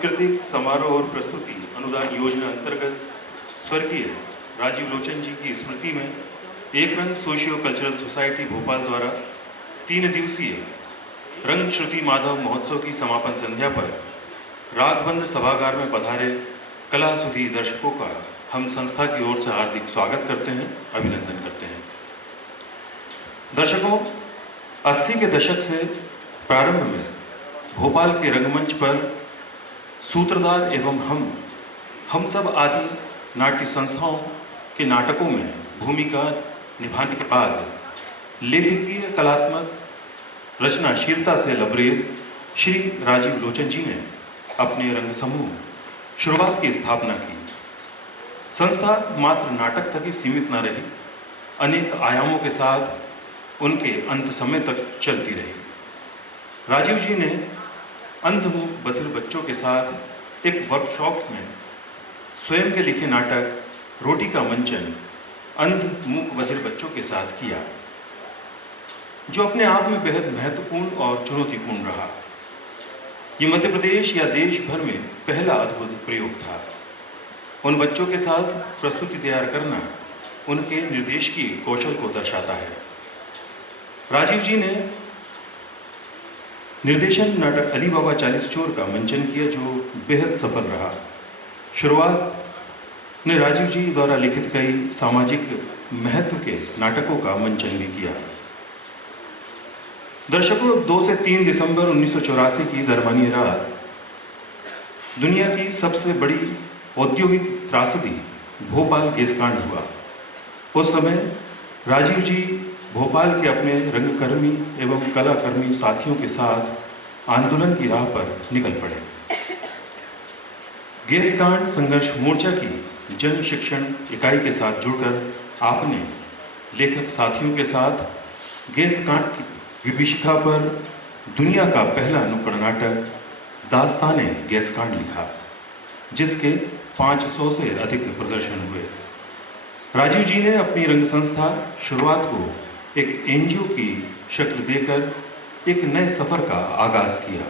सांस्कृतिक समारोह और प्रस्तुति अनुदान योजना अंतर्गत स्वर्गीय राजीव लोचन जी की स्मृति में एक रंग सोशियो कल्चरल सोसाइटी भोपाल द्वारा 3 दिवसीय रंग श्रुति माधव महोत्सव की समापन संध्या पर रागबंद सभागार में पधारे कला सुधी दर्शकों का हम संस्था की ओर से हार्दिक स्वागत करते हैं, अभिनंदन करते हैं। दर्शकों, 80 के दशक से प्रारंभ में भोपाल के रंगमंच पर सूत्रधार एवं हम सब आदि नाट्य संस्थाओं के नाटकों में भूमिका निभाने के बाद लेखकीय कलात्मक रचनाशीलता से लबरेज श्री राजीव लोचन जी ने अपने रंग समूह शुरुआत की स्थापना की। संस्था मात्र नाटक तक ही सीमित न रही, अनेक आयामों के साथ उनके अंत समय तक चलती रही। राजीव जी ने अंधमुख बधिर बच्चों के साथ एक वर्कशॉप में स्वयं के लिखे नाटक रोटी का मंचन अंधमुख बधिर बच्चों के साथ किया, जो अपने आप में बेहद महत्वपूर्ण और चुनौतीपूर्ण रहा। ये मध्य प्रदेश या देश भर में पहला अद्भुत प्रयोग था। उन बच्चों के साथ प्रस्तुति तैयार करना उनके निर्देश की कौशल को दर्शाता है। राजीव जी ने निर्देशन नाटक अली बाबा 40 चोर का मंचन किया, जो बेहद सफल रहा। शुरुआत ने राजीव जी द्वारा लिखित कई सामाजिक महत्व के नाटकों का मंचन भी किया। दर्शकों, 2 से 3 दिसंबर 1984 की दरमियानी रात दुनिया की सबसे बड़ी औद्योगिक त्रासदी भोपाल गैस कांड हुआ। उस समय राजीव जी भोपाल के अपने रंगकर्मी एवं कलाकर्मी साथियों के साथ आंदोलन की राह पर निकल पड़े। गैस कांड संघर्ष मोर्चा की जन शिक्षण इकाई के साथ जुड़कर आपने लेखक साथियों के साथ गैस कांड की विभीषिका पर दुनिया का पहला नुक्कड़ नाटक दास्ताने गैस कांड लिखा, जिसके 500 से अधिक प्रदर्शन हुए। राजीव जी ने अपनी रंग संस्था शुरुआत को एक एनजीओ की शक्ल देकर एक नए सफर का आगाज किया।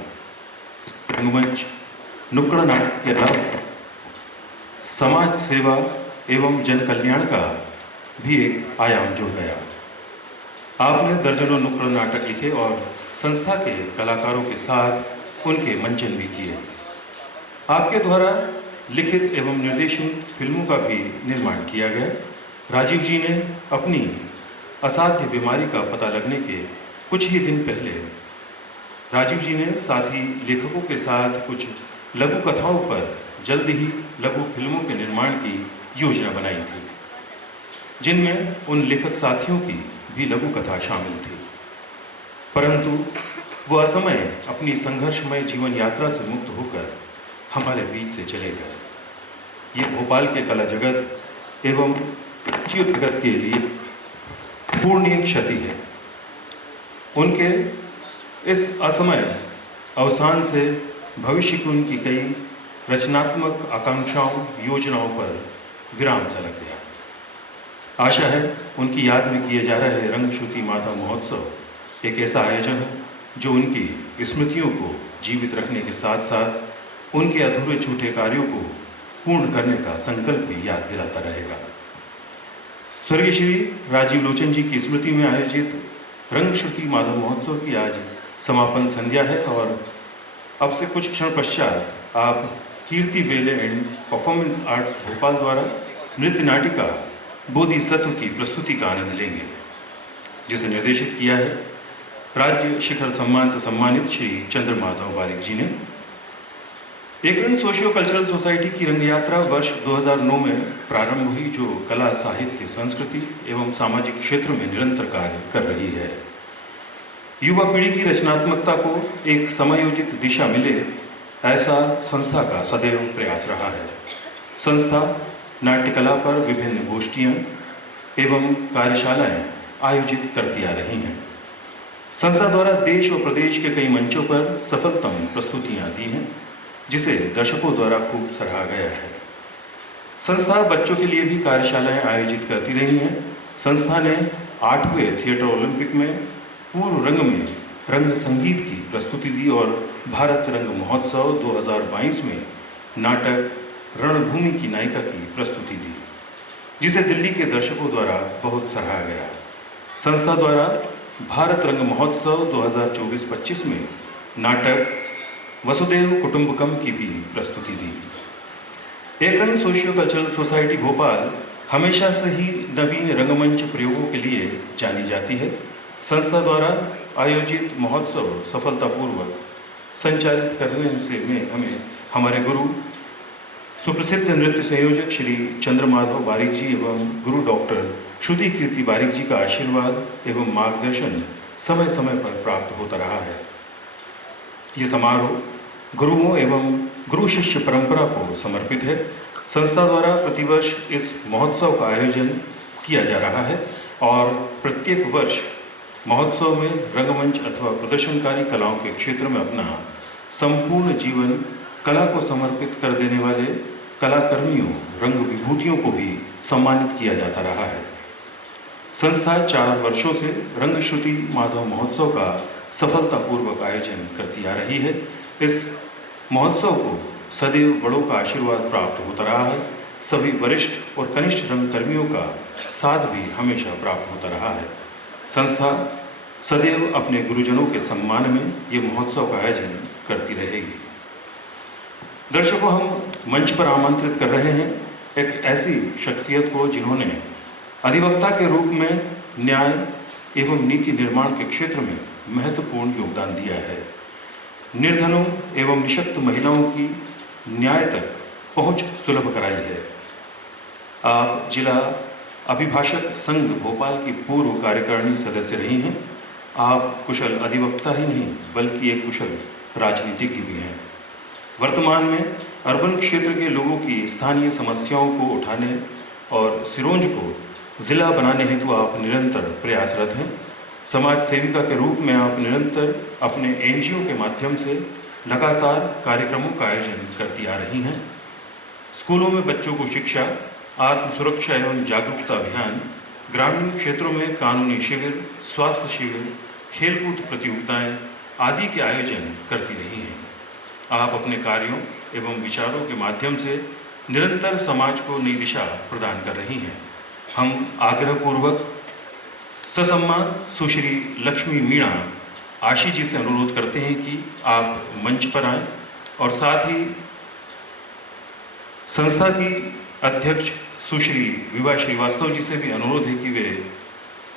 रंगमंच नुक्कड़ नाटक के अलावा समाज सेवा एवं जन कल्याण का भी एक आयाम जुड़ गया। आपने दर्जनों नुक्कड़ नाटक लिखे और संस्था के कलाकारों के साथ उनके मंचन भी किए। आपके द्वारा लिखित एवं निर्देशित फिल्मों का भी निर्माण किया गया। राजीव जी ने अपनी असाध्य बीमारी का पता लगने के कुछ ही दिन पहले राजीव जी ने साथी लेखकों के साथ कुछ लघु कथाओं पर जल्द ही लघु फिल्मों के निर्माण की योजना बनाई थी, जिनमें उन लेखक साथियों की भी लघु कथा शामिल थी। परंतु वह असमय अपनी संघर्षमय जीवन यात्रा से मुक्त होकर हमारे बीच से चले गए। ये भोपाल के कला जगत एवं जीव जगत के लिए पूर्णीय क्षति है। उनके इस असमय अवसान से भविष्य की उनकी कई रचनात्मक आकांक्षाओं योजनाओं पर विराम सा लग गया। आशा है उनकी याद में किए जा रहे रंग श्रुति माधव महोत्सव एक ऐसा आयोजन है जो उनकी स्मृतियों को जीवित रखने के साथ साथ उनके अधूरे छूटे कार्यों को पूर्ण करने का संकल्प भी याद दिलाता रहेगा। स्वर्गीय श्री राजीव लोचन जी की स्मृति में आयोजित रंग श्रुति माधव महोत्सव की आज समापन संध्या है और अब से कुछ क्षण पश्चात आप कीर्ति बेले एंड परफॉर्मेंस आर्ट्स भोपाल द्वारा नृत्य नाटिका बोधिसत्व की प्रस्तुति का आनंद लेंगे, जिसे निर्देशित किया है राज्य शिखर सम्मान से सम्मानित श्री चंद्रमाधव बारिक जी ने। एक रंग सोशियो कल्चरल सोसाइटी की रंग यात्रा वर्ष 2009 में प्रारंभ हुई, जो कला साहित्य संस्कृति एवं सामाजिक क्षेत्र में निरंतर कार्य कर रही है। युवा पीढ़ी की रचनात्मकता को एक समायोजित दिशा मिले, ऐसा संस्था का सदैव प्रयास रहा है। संस्था नाट्य कला पर विभिन्न गोष्ठियाँ एवं कार्यशालाएं आयोजित करती आ रही हैं। संस्था द्वारा देश व प्रदेश के कई मंचों पर सफलतम प्रस्तुतियाँ दी हैं, जिसे दर्शकों द्वारा खूब सराहा गया है। संस्था बच्चों के लिए भी कार्यशालाएं आयोजित करती रही हैं। संस्था ने 8वें थिएटर ओलंपिक में पूर्व रंग में रंग संगीत की प्रस्तुति दी और भारत रंग महोत्सव 2022 में नाटक रणभूमि की नायिका की प्रस्तुति दी, जिसे दिल्ली के दर्शकों द्वारा बहुत सराहा गया। संस्था द्वारा भारत रंग महोत्सव 2024-25 में नाटक वसुदेव कुटुंबकम की भी प्रस्तुति दी। एक रंग सोशियो कल्चरल सोसाइटी भोपाल हमेशा से ही नवीन रंगमंच प्रयोगों के लिए जानी जाती है। संस्था द्वारा आयोजित महोत्सव सफलतापूर्वक संचालित करने से में हमें हमारे गुरु सुप्रसिद्ध नृत्य संयोजक श्री चंद्रमाधव बारिक जी एवं गुरु डॉक्टर श्रुति कीर्ति बारिक जी का आशीर्वाद एवं मार्गदर्शन समय समय पर प्राप्त होता रहा है। ये समारोह गुरुओं एवं गुरु शिष्य परंपरा को समर्पित है। संस्था द्वारा प्रतिवर्ष इस महोत्सव का आयोजन किया जा रहा है और प्रत्येक वर्ष महोत्सव में रंगमंच अथवा प्रदर्शनकारी कलाओं के क्षेत्र में अपना संपूर्ण जीवन कला को समर्पित कर देने वाले कलाकर्मियों, रंग विभूतियों को भी सम्मानित किया जाता रहा है। संस्था 4 वर्षों से रंगश्रुति माधव महोत्सव का सफलतापूर्वक आयोजन करती आ रही है। इस महोत्सव को सदैव बड़ों का आशीर्वाद प्राप्त होता रहा है। सभी वरिष्ठ और कनिष्ठ रंगकर्मियों का साथ भी हमेशा प्राप्त होता रहा है। संस्था सदैव अपने गुरुजनों के सम्मान में ये महोत्सव का आयोजन करती रहेगी। दर्शकों, हम मंच पर आमंत्रित कर रहे हैं एक ऐसी शख्सियत को जिन्होंने अधिवक्ता के रूप में न्याय एवं नीति निर्माण के क्षेत्र में महत्वपूर्ण योगदान दिया है। निर्धनों एवं निशक्त महिलाओं की न्याय तक पहुंच सुलभ कराई है। आप जिला अभिभाषक संघ भोपाल की पूर्व कार्यकारिणी सदस्य रही हैं। आप कुशल अधिवक्ता ही नहीं बल्कि एक कुशल राजनीतिज्ञ भी हैं। वर्तमान में अर्बन क्षेत्र के लोगों की स्थानीय समस्याओं को उठाने और सिरोंज को जिला बनाने हेतु आप निरंतर प्रयासरत हैं। समाज सेविका के रूप में आप निरंतर अपने एनजीओ के माध्यम से लगातार कार्यक्रमों का आयोजन करती आ रही हैं। स्कूलों में बच्चों को शिक्षा, आत्म सुरक्षा एवं जागरूकता अभियान, ग्रामीण क्षेत्रों में कानूनी शिविर, स्वास्थ्य शिविर, खेलकूद प्रतियोगिताएं आदि के आयोजन करती रही हैं। आप अपने कार्यों एवं विचारों के माध्यम से निरंतर समाज को नई दिशा प्रदान कर रही हैं। हम आग्रहपूर्वक ससम्मान सुश्री लक्ष्मी मीणा आशी जी से अनुरोध करते हैं कि आप मंच पर आएं और साथ ही संस्था की अध्यक्ष सुश्री विभा श्रीवास्तव जी से भी अनुरोध है कि वे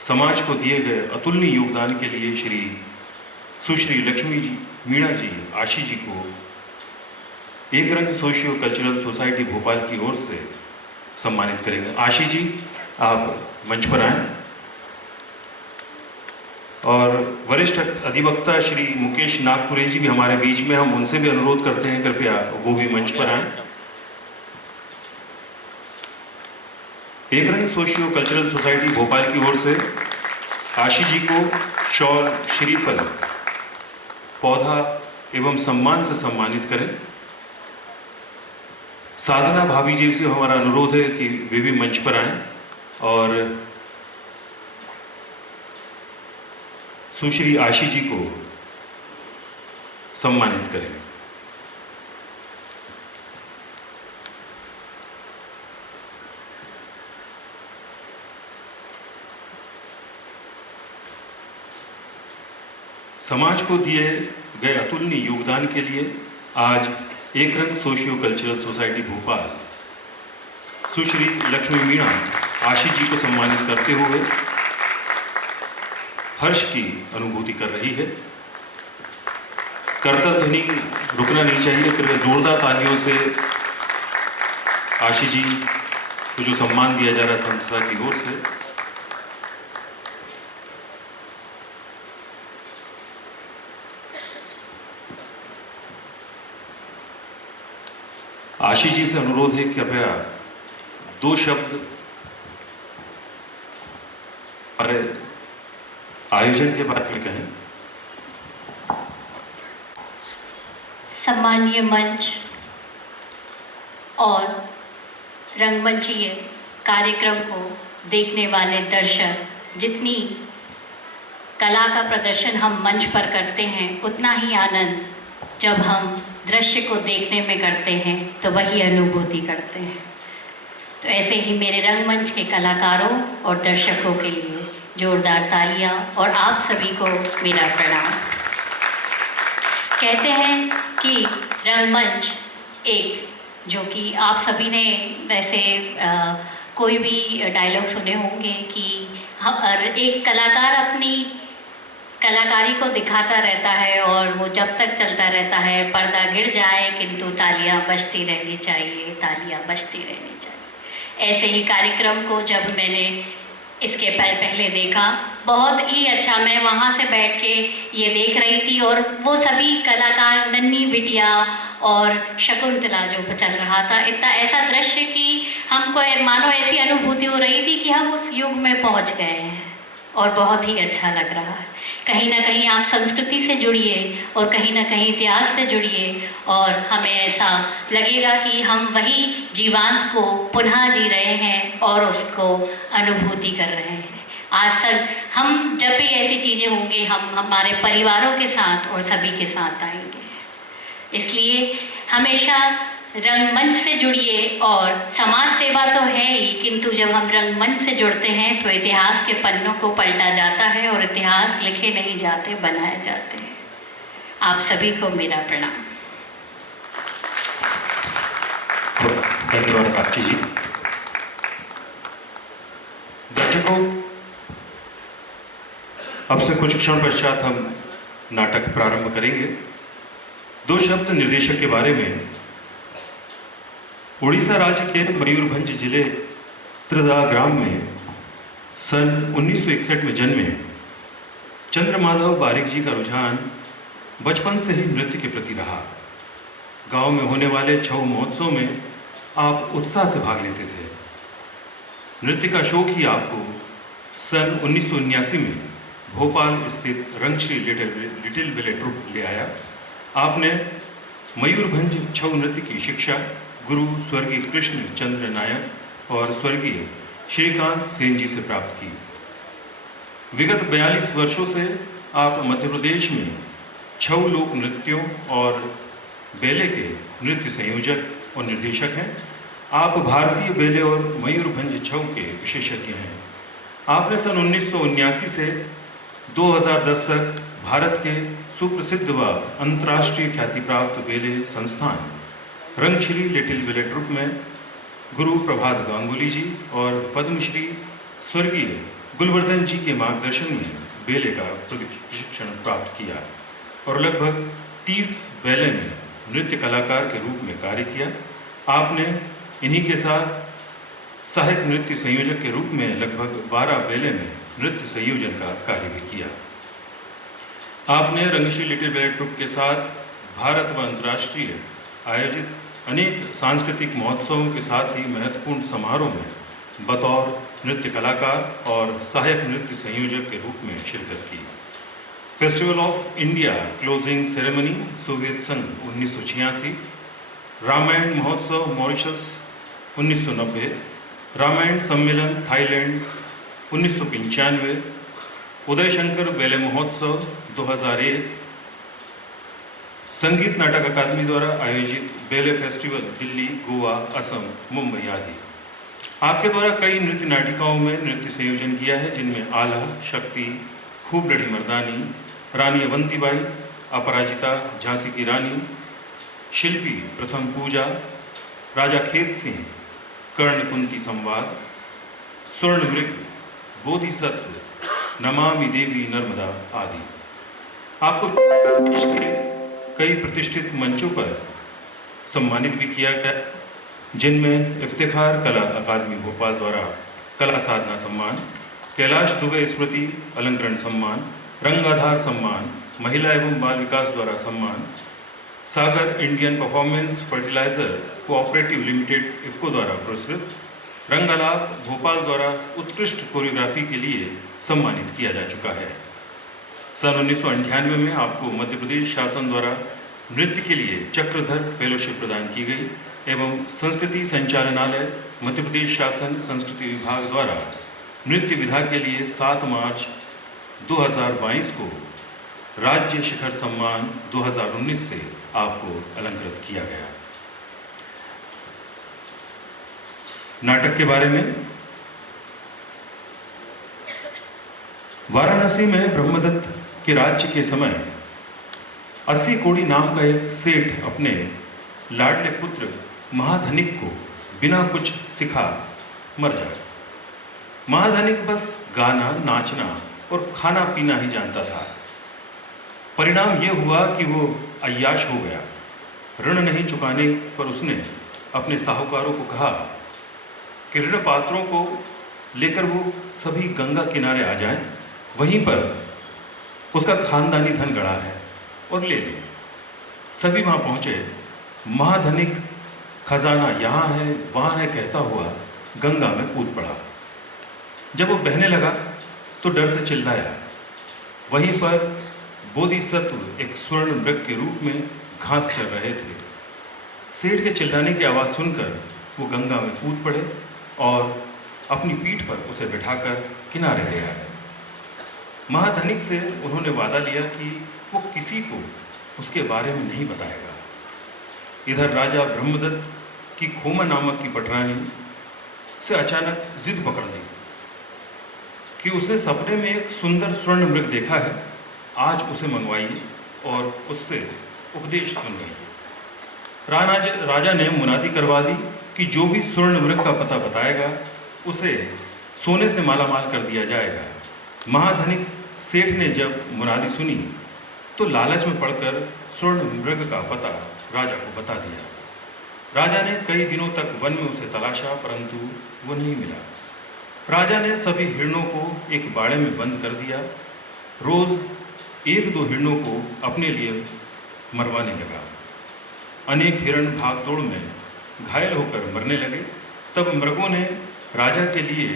समाज को दिए गए अतुलनीय योगदान के लिए श्री सुश्री लक्ष्मी जी मीणा जी आशी जी को एक रंग सोशियो कल्चरल सोसाइटी भोपाल की ओर से सम्मानित करेंगे। आशी जी, आप मंच पर आएं और वरिष्ठ अधिवक्ता श्री मुकेश नागपुरे जी भी हमारे बीच में, हम उनसे भी अनुरोध करते हैं कृपया वो भी मंच पर आएं। एक रंग सोशियो कल्चरल सोसाइटी भोपाल की ओर से आशी जी को शॉल, श्रीफल, पौधा एवं सम्मान से सम्मानित करें। साधना भाभी जी से हमारा अनुरोध है कि वे भी मंच पर आएं और सुश्री आशी जी को सम्मानित करें। समाज को दिए गए अतुलनीय योगदान के लिए आज एक रंग सोशियो कल्चरल सोसाइटी भोपाल सुश्री लक्ष्मी मीणा आशी जी को सम्मानित करते हुए हर्ष की अनुभूति कर रही है। करतल ध्वनि रुकना नहीं चाहिए। कृपया जोरदार तालियों से आशी जी को जो सम्मान दिया जा रहा है संस्था की ओर से, आशी जी से अनुरोध है कि कृपया 2 शब्द अरे आयोजन के बारे में कहें। सम्मानीय मंच और कला का प्रदर्शन हम मंच पर करते हैं, उतना ही आनंद जब हम दृश्य को देखने में करते हैं तो वही अनुभूति करते हैं। तो ऐसे ही मेरे रंगमंच के कलाकारों और दर्शकों के लिए जोरदार तालियां और आप सभी को मेरा प्रणाम। कहते हैं कि रंगमंच एक, जो कि आप सभी ने वैसे कोई भी डायलॉग सुने होंगे कि एक कलाकार अपनी कलाकारी को दिखाता रहता है और वो जब तक चलता रहता है, पर्दा गिर जाए किंतु तालियां बजती रहनी चाहिए, तालियां बजती रहनी चाहिए। ऐसे ही कार्यक्रम को जब मैंने इसके पहले देखा, बहुत ही अच्छा, मैं वहाँ से बैठ के ये देख रही थी और वो सभी कलाकार, नन्ही बिटिया और शकुंतला जो चल रहा था, इतना ऐसा दृश्य कि हमको मानो ऐसी अनुभूति हो रही थी कि हम उस युग में पहुँच गए हैं और बहुत ही अच्छा लग रहा है। कहीं ना कहीं आप संस्कृति से जुड़िए और कहीं ना कहीं इतिहास से जुड़िए और हमें ऐसा लगेगा कि हम वही जीवांत को पुनः जी रहे हैं और उसको अनुभूति कर रहे हैं। आज तक हम जब भी ऐसी चीज़ें होंगी, हम हमारे परिवारों के साथ और सभी के साथ आएंगे। इसलिए हमेशा रंगमंच से जुड़िए और समाज सेवा तो है ही, किंतु जब हम रंगमंच से जुड़ते हैं तो इतिहास के पन्नों को पलटा जाता है और इतिहास लिखे नहीं जाते, बनाए जाते हैं। आप सभी को मेरा प्रणाम। धन्यवाद काक्षी जी। दर्शकों, अब से कुछ क्षण पश्चात हम नाटक प्रारंभ करेंगे। दो शब्द निर्देशक के बारे में। उड़ीसा राज्य के मयूरभंज जिले त्रिदा ग्राम में सन 1961 में जन्मे चंद्रमाधव बारिक जी का रुझान बचपन से ही नृत्य के प्रति रहा। गांव में होने वाले छऊ महोत्सव में आप उत्साह से भाग लेते थे। नृत्य का शौक ही आपको सन 1979 में भोपाल स्थित रंगश्री लिटिल बैले ट्रुप ले आया। आपने मयूरभंज छऊ नृत्य की शिक्षा गुरु स्वर्गीय कृष्ण चंद्र नायक और स्वर्गीय श्रीकांत सेन जी से प्राप्त की। विगत 42 वर्षों से आप मध्य प्रदेश में छऊ लोक नृत्यों और बेले के नृत्य संयोजक और निर्देशक हैं। आप भारतीय बेले और मयूरभंज छऊ के विशेषज्ञ हैं। आपने सन 1979 से 2010 तक भारत के सुप्रसिद्ध व अंतर्राष्ट्रीय ख्याति प्राप्त बेले संस्थान रंगश्री लिटिल बैले ट्रुप में गुरु प्रभात गांगुली जी और पद्मश्री स्वर्गीय गुलवर्धन जी के मार्गदर्शन में बेले का प्रशिक्षण प्राप्त किया और लगभग 30 बेले में नृत्य कलाकार के रूप में कार्य किया। आपने इन्हीं के साथ सहायक नृत्य संयोजक के रूप में लगभग 12 बेले में नृत्य संयोजन का कार्य भी किया। आपने रंगश्री लिटिल बैले ट्रुप के साथ भारत व अंतर्राष्ट्रीय आयोजित अनेक सांस्कृतिक महोत्सवों के साथ ही महत्वपूर्ण समारोह में बतौर नृत्य कलाकार और सहायक नृत्य संयोजक के रूप में शिरकत की। Festival of India closing ceremony Soviet संघ 1986, रामायण महोत्सव मॉरिशस 1990, रामायण सम्मेलन थाईलैंड 1995, उदय शंकर बेले महोत्सव 2001, संगीत नाटक अकादमी द्वारा आयोजित बेले फेस्टिवल दिल्ली, गोवा, असम, मुंबई आदि। आपके द्वारा कई नृत्य नाटिकाओं में नृत्य संयोजन किया है, जिनमें आला, शक्ति, खूब लड़ी मर्दानी, रानी अवंतीबाई, अपराजिता, झांसी की रानी, शिल्पी, प्रथम पूजा, राजा खेत सिंह, कर्ण कुंती संवाद, स्वर्णमृग, बोधिसत्व, नमामि देवी नर्मदा आदि। आपको देश के कई प्रतिष्ठित मंचों पर सम्मानित भी किया गया, जिनमें इफ्तिखार कला अकादमी भोपाल द्वारा कला साधना सम्मान, कैलाश दुबे स्मृति अलंकरण सम्मान, रंगाधार सम्मान, महिला एवं बाल विकास द्वारा सम्मान, Sagar Indian performance fertiliser cooperative limited IFFCO द्वारा पुरस्कृत, रंगालाप भोपाल द्वारा उत्कृष्ट कोरियोग्राफी के लिए सम्मानित किया जा चुका है। सन 1998 में आपको मध्य प्रदेश शासन द्वारा नृत्य के लिए चक्रधर फेलोशिप प्रदान की गई एवं संस्कृति संचालनालय मध्य प्रदेश शासन संस्कृति विभाग द्वारा नृत्य विधा के लिए 7 मार्च 2022 को राज्य शिखर सम्मान 2019 से आपको अलंकृत किया गया। नाटक के बारे में, वाराणसी में ब्रह्मदत्त के राज्य के समय 80 कोड़ी नाम का एक सेठ अपने लाडले पुत्र महाधनिक को बिना कुछ सिखा मर जाए। महाधनिक बस गाना, नाचना और खाना पीना ही जानता था। परिणाम यह हुआ कि वो अय्याश हो गया। ऋण नहीं चुकाने पर उसने अपने साहूकारों को कहा कि ऋण पात्रों को लेकर वो सभी गंगा किनारे आ जाएं, वहीं पर उसका खानदानी धन गड़ा है और ले लें। सभी वहाँ पहुँचे। महाधनिक खजाना यहाँ है वहाँ है कहता हुआ गंगा में कूद पड़ा। जब वो बहने लगा तो डर से चिल्लाया। वहीं पर बोधिसत्व एक स्वर्ण मृग के रूप में घास चर रहे थे। सेठ के चिल्लाने की आवाज़ सुनकर वो गंगा में कूद पड़े और अपनी पीठ पर उसे बिठाकर किनारे ले आए। महाधनिक से उन्होंने वादा लिया कि वो किसी को उसके बारे में नहीं बताएगा। इधर राजा ब्रह्मदत्त की खोमा नामक की पटरानी से अचानक जिद पकड़ ली कि उसने सपने में एक सुंदर स्वर्ण मृग देखा है, आज उसे मंगवाइए और उससे उपदेश सुनवाइए। राजा ने मुनादी करवा दी कि जो भी स्वर्ण मृग का पता बताएगा उसे सोने से मालामाल कर दिया जाएगा। महाधनिक सेठ ने जब मुनादी सुनी तो लालच में पड़कर स्वर्ण मृग का पता राजा को बता दिया। राजा ने कई दिनों तक वन में उसे तलाशा, परंतु वो नहीं मिला। राजा ने सभी हिरणों को एक बाड़े में बंद कर दिया। रोज 1-2 हिरणों को अपने लिए मरवाने लगा। अनेक हिरण भागदौड़ में घायल होकर मरने लगे। तब मृगों ने राजा के लिए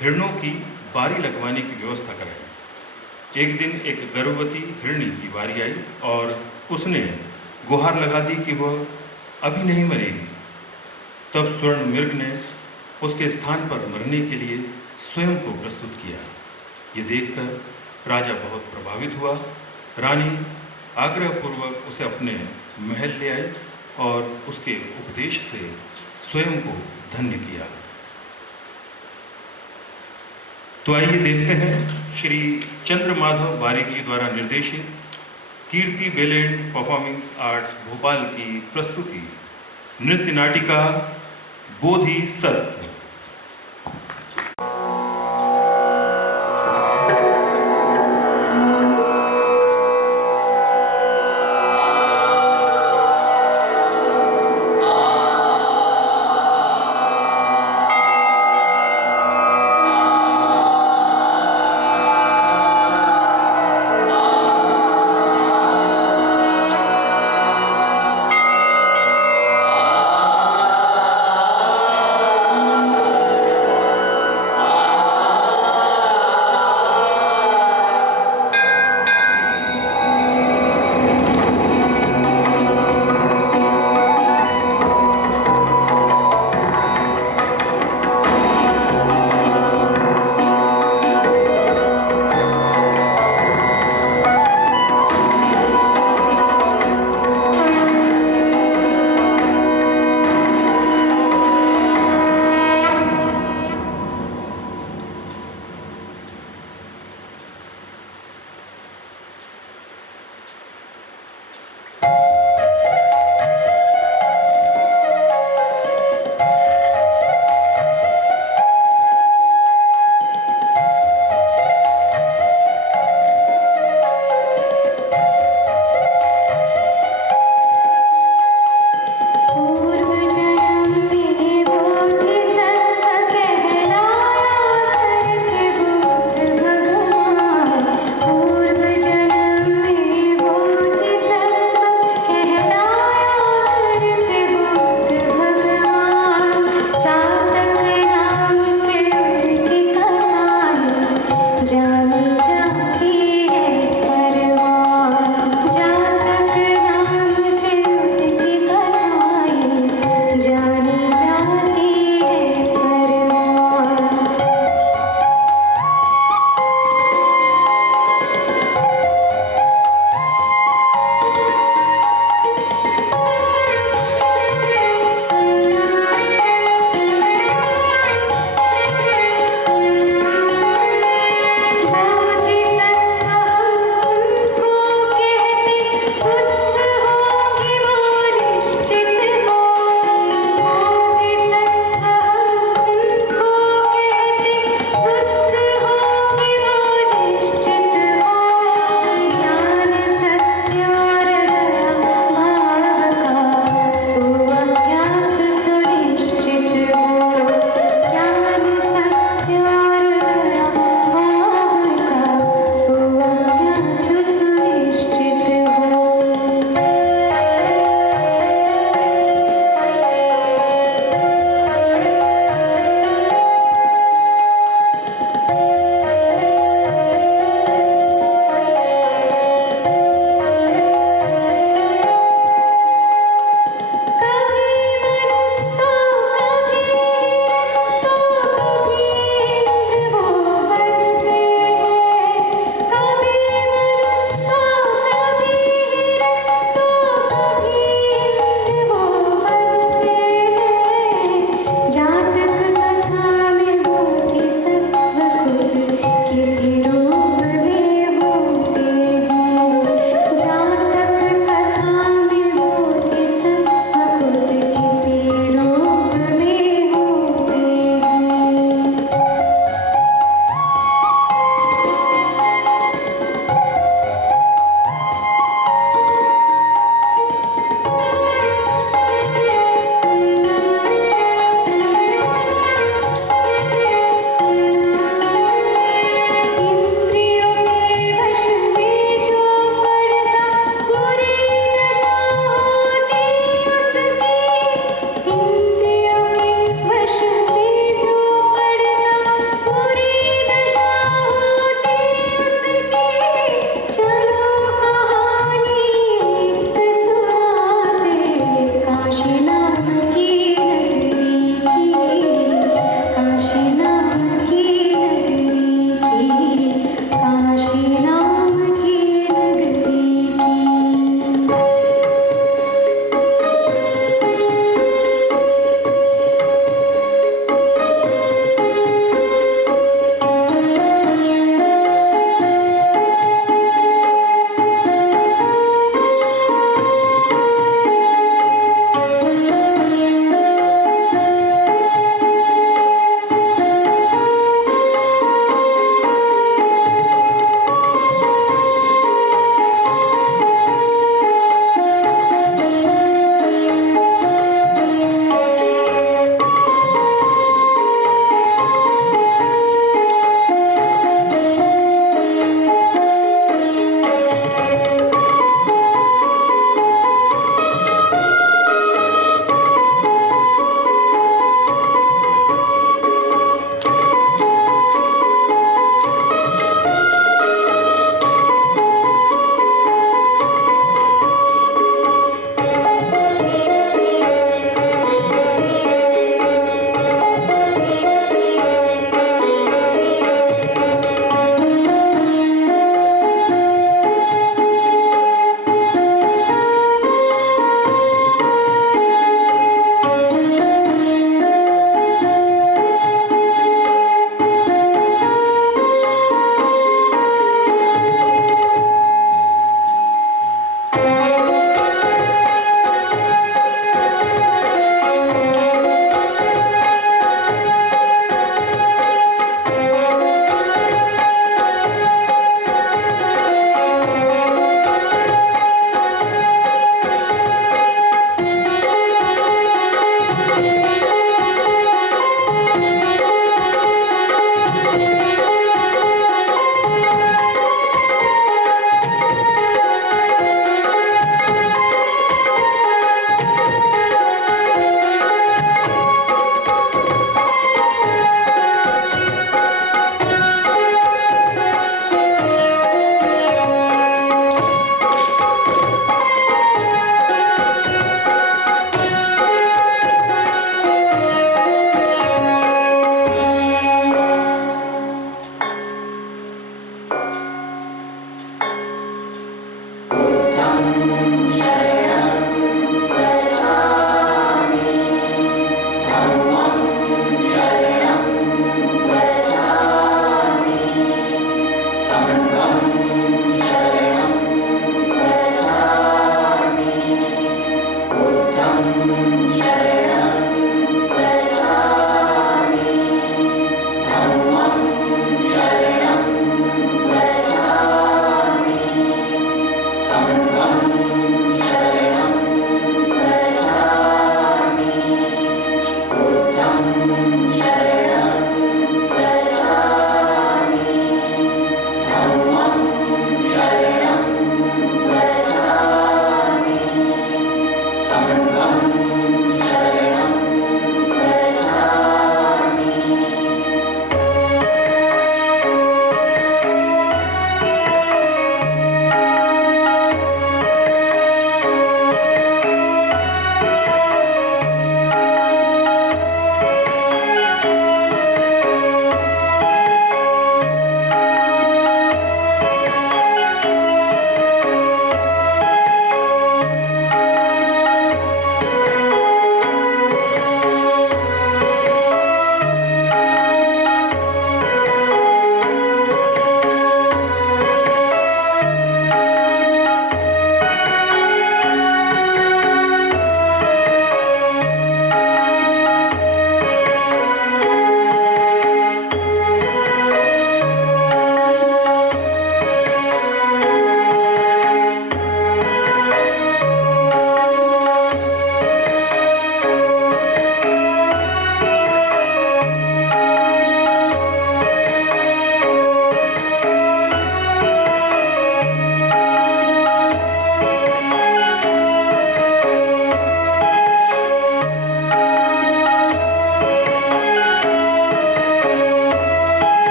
हिरणों की बारी लगवाने की व्यवस्था कराई। एक दिन एक गर्भवती हिरणी की बारी आई और उसने गुहार लगा दी कि वह अभी नहीं मरेगी। तब स्वर्ण मृग ने उसके स्थान पर मरने के लिए स्वयं को प्रस्तुत किया। ये देखकर राजा बहुत प्रभावित हुआ। रानी आग्रहपूर्वक उसे अपने महल ले आई और उसके उपदेश से स्वयं को धन्य किया। तो आइए देखते हैं श्री चंद्रमाधव बारिक जी द्वारा निर्देशित कीर्ति बेलेंड परफॉर्मिंग आर्ट्स भोपाल की प्रस्तुति नृत्य नाटिका बोधिसत्व।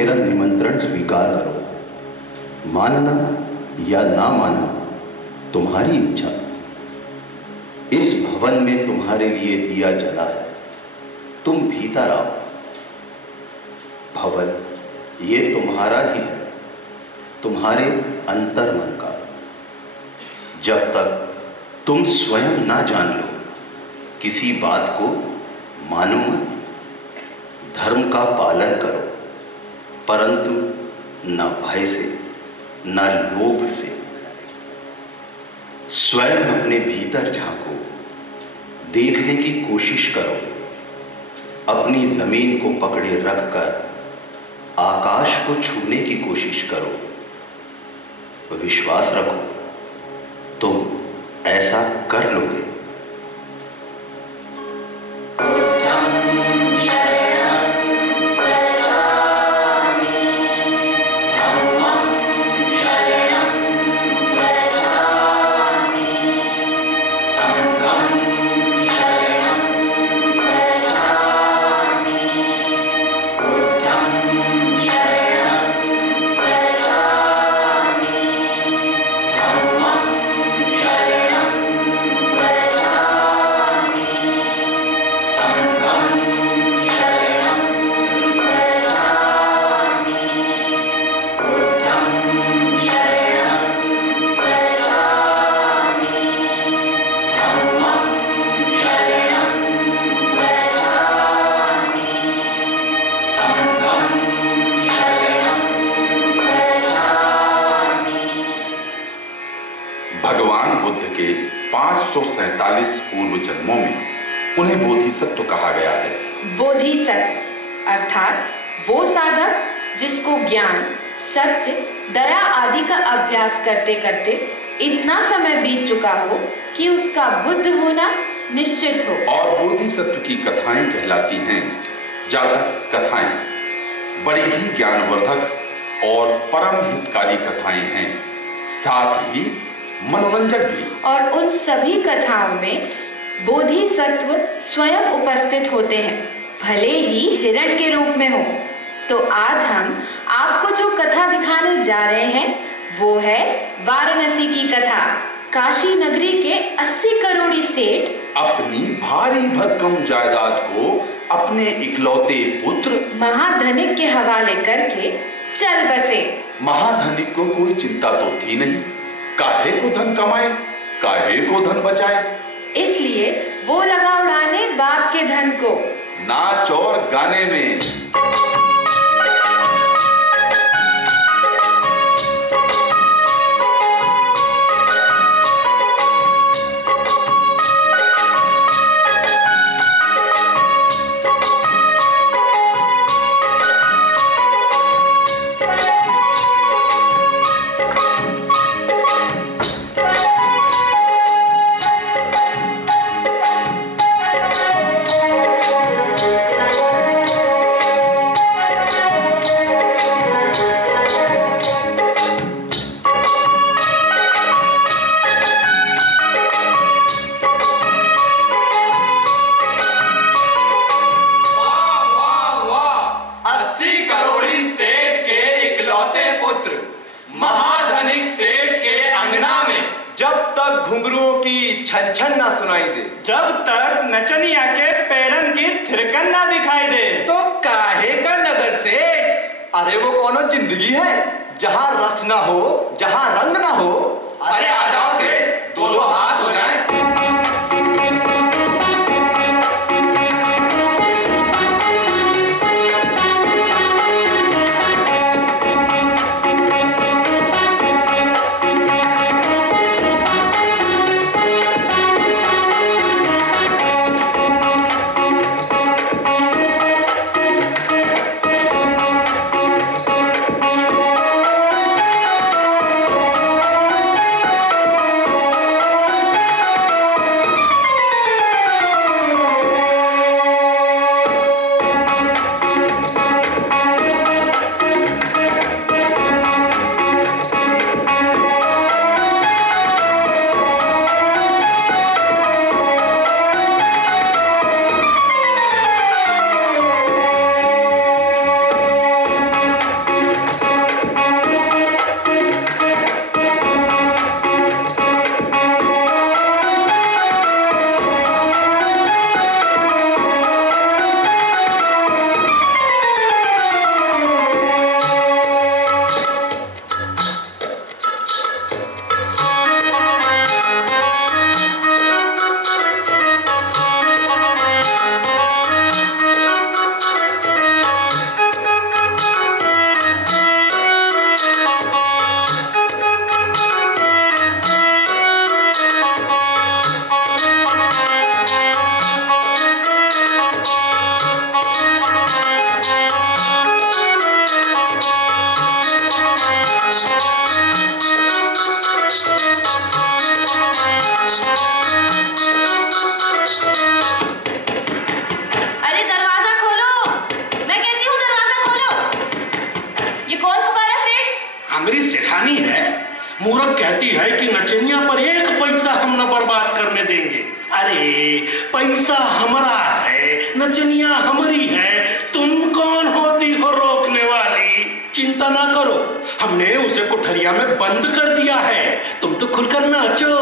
मेरा निमंत्रण स्वीकार करो। मानना या ना मानना तुम्हारी इच्छा। इस भवन में तुम्हारे लिए दिया जला है, तुम भीतर आओ। भवन ये तुम्हारा ही है, तुम्हारे अंतर्मन का। जब तक तुम स्वयं ना जान लो किसी बात को मानो मत। धर्म का पालन करो, परंतु न भय से न लोभ से। स्वयं अपने भीतर झांको, देखने की कोशिश करो। अपनी जमीन को पकड़े रखकर आकाश को छूने की कोशिश करो। विश्वास रखो, तुम ऐसा कर लोगे। भगवान बुद्ध के 547 पूर्व जन्मों में उन्हें बोधिसत्व कहा गया है। बोधिसत्व अर्थात वो साधक जिसको ज्ञान, सत्य, दया आदि का अभ्यास करते करते इतना समय बीत चुका हो कि उसका बुद्ध होना निश्चित हो। और बोधिसत्व की कथाएं कहलाती हैं जातक कथाएं। बड़ी ही ज्ञानवर्धक और परम हितकारी कथाएं हैं, साथ ही मनोरंजक भी। और उन सभी कथाओं में बोधिसत्व स्वयं उपस्थित होते हैं, भले ही हिरण के रूप में हो। तो आज हम आपको जो कथा दिखाने जा रहे हैं वो है वाराणसी की कथा। काशी नगरी के 80 करोड़ी सेठ अपनी भारी भरकम जायदाद को अपने इकलौते पुत्र महाधनिक के हवाले करके चल बसे। महाधनिक को कोई चिंता तो थी नहीं, काहे को धन कमाए, काहे को धन बचाए। इसलिए वो लगा उड़ाने बाप के धन को नाच और गाने में। घुंघरुओं की छन छन ना सुनाई दे, जब तक नचनिया के पैरन की थिरकन ना दिखाई दे, तो काहे का नगर सेठ? अरे वो कौनो जिंदगी है जहाँ रस ना हो, जहाँ रंग ना हो। अरे आ जाओ सेठ, दो दो हाथ हो जाए। ये कौन पुकारा सेठ? हमारी सेठानी है। मूरख कहती है कि नचनिया पर एक पैसा हम न बर्बाद करने देंगे। अरे पैसा हमारा है, नचनिया हमारी है, तुम कौन होती हो रोकने वाली? चिंता ना करो, हमने उसे कोठरिया में बंद कर दिया है, तुम तो खुलकर नाचो।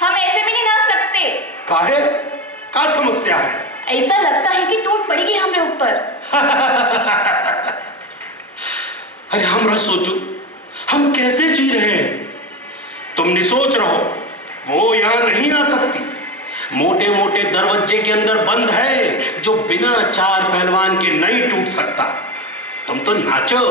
हम ऐसे भी नहीं नाच सकते। काहे? का समस्या है? ऐसा लगता है कि टूट पड़ेगी हमरे ऊपर। अरे हमरा सोचो, हम कैसे जी रहे हैं। तुम निसोच रहो, वो यहां नहीं आ सकती। मोटे मोटे दरवाजे के अंदर बंद है, जो बिना चार पहलवान के नहीं टूट सकता। तुम तो नाचो।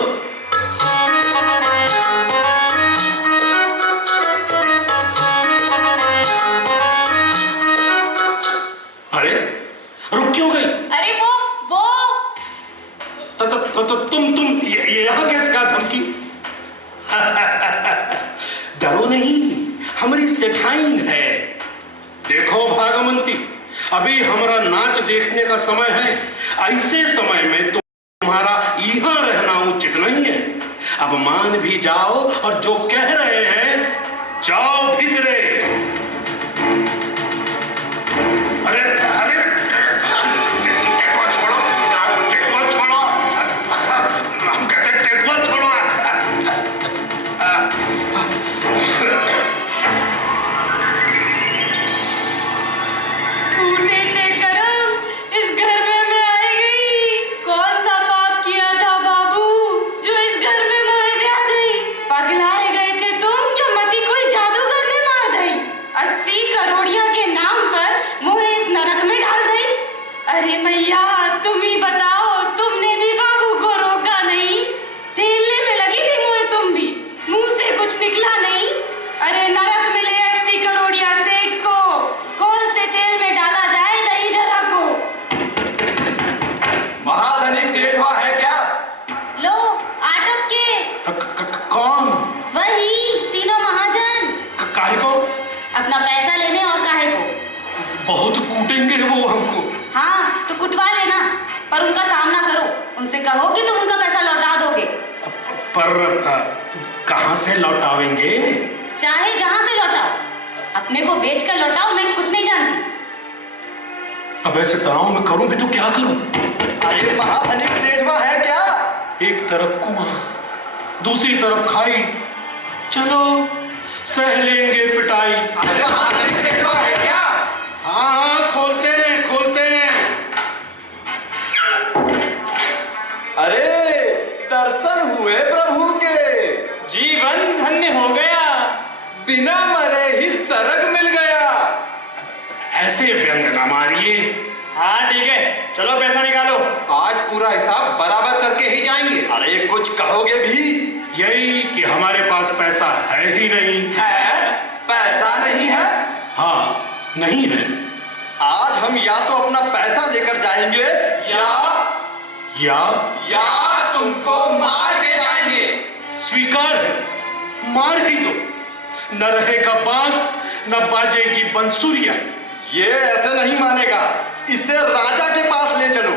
अरे रुक क्यों गई? अरे वो तुम यहाँ कैसे कहा धमकी? डरो नहीं, हमारी सेठाइन है। देखो भागमंती, अभी हमारा नाच देखने का समय है। ऐसे समय में तुम्हारा यहाँ रहना उचित नहीं है। अब मान भी जाओ और जो कह रहे हैं जाओ भीतरे। अरे अरे टेटवा छोड़ो, टेटवा छोड़ो, हम कहते टेटवा छोड़ो। टूटे करम, इस घर में मैं आई गई। कौन सा पाप किया था बाबू, जो इस घर में मोहे ब्याह गई? पगलाए गए थे तुम, जो मती कोई जादूगर ने मार गई। 80 करोड़िया के नाम पर मोहे इस नरक में डाल गई। अरे मैया, तुम ही बताओ, तुमने भी बाबू को रोका नहीं? ठेलने में लगी थी मोहे तुम भी, मुंह से कुछ निकला नहीं। अरे नरक मिले 80 करोड़िया सेठ को, खोलते तेल में डाला जाए दही जरा को। महाधनिक सेठवा है क्या? लो आटक के। कौन? वही तीनों महाजन। काहे को? अपना पैसा लेने और काहे को? बहुत कूटेंगे वो हमको। हाँ तो कुटवा लेना, पर उनका सामना करो। उनसे कहो कि तुम उनका पैसा लौटा दोगे। पर कहाँ से लौटावेंगे? चाहे जहां से लौटाओ, अपने को बेच कर लौटाओ, मैं कुछ नहीं जानती। अब ऐसे तनाव में करूं भी तो क्या करूं? अरे महाधनिक सेठवा है क्या? एक तरफ कुआं, दूसरी तरफ खाई, चलो सह लेंगे पिटाई। अरे महाधनिक सेठवा है क्या? हाँ खोलते हैं, खोलते हैं। अरे दर्शन हुए प्रभु के, जीवन धन्य हो गया, बिना मरे ही स्वर्ग मिल गया। ऐसे व्यंग न मारिए। हाँ ठीक है, चलो पैसा निकालो। आज पूरा हिसाब बराबर करके ही जाएंगे। अरे कुछ कहोगे भी? यही कि हमारे पास पैसा है ही नहीं। है? पैसा नहीं है? हाँ नहीं है। आज हम या तो अपना पैसा लेकर जाएंगे या तुमको मार के जाएंगे। स्वीकार है, मार ही दो। न रहेगा बांस, न बाजेगी बंसुरिया। ये ऐसे नहीं मानेगा, इसे राजा के पास ले चलो।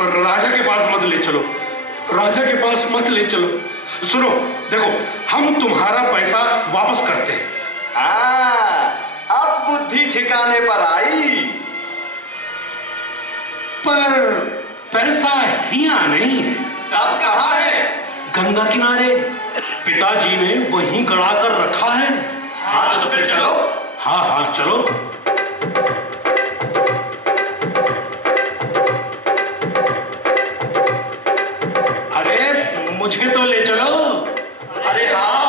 राजा के पास मत ले चलो, राजा के पास मत ले चलो। सुनो देखो, हम तुम्हारा पैसा वापस करते हैं। हाँ, अब बुद्धि ठिकाने पर आई। पर पैसा हिया नहीं है। तब कहाँ है? गंगा किनारे पिताजी ने वहीं गड़ा कर रखा है। हाँ तो फिर चलो। हाँ हाँ चलो। अरे मुझे तो ले चलो। अरे हाँ।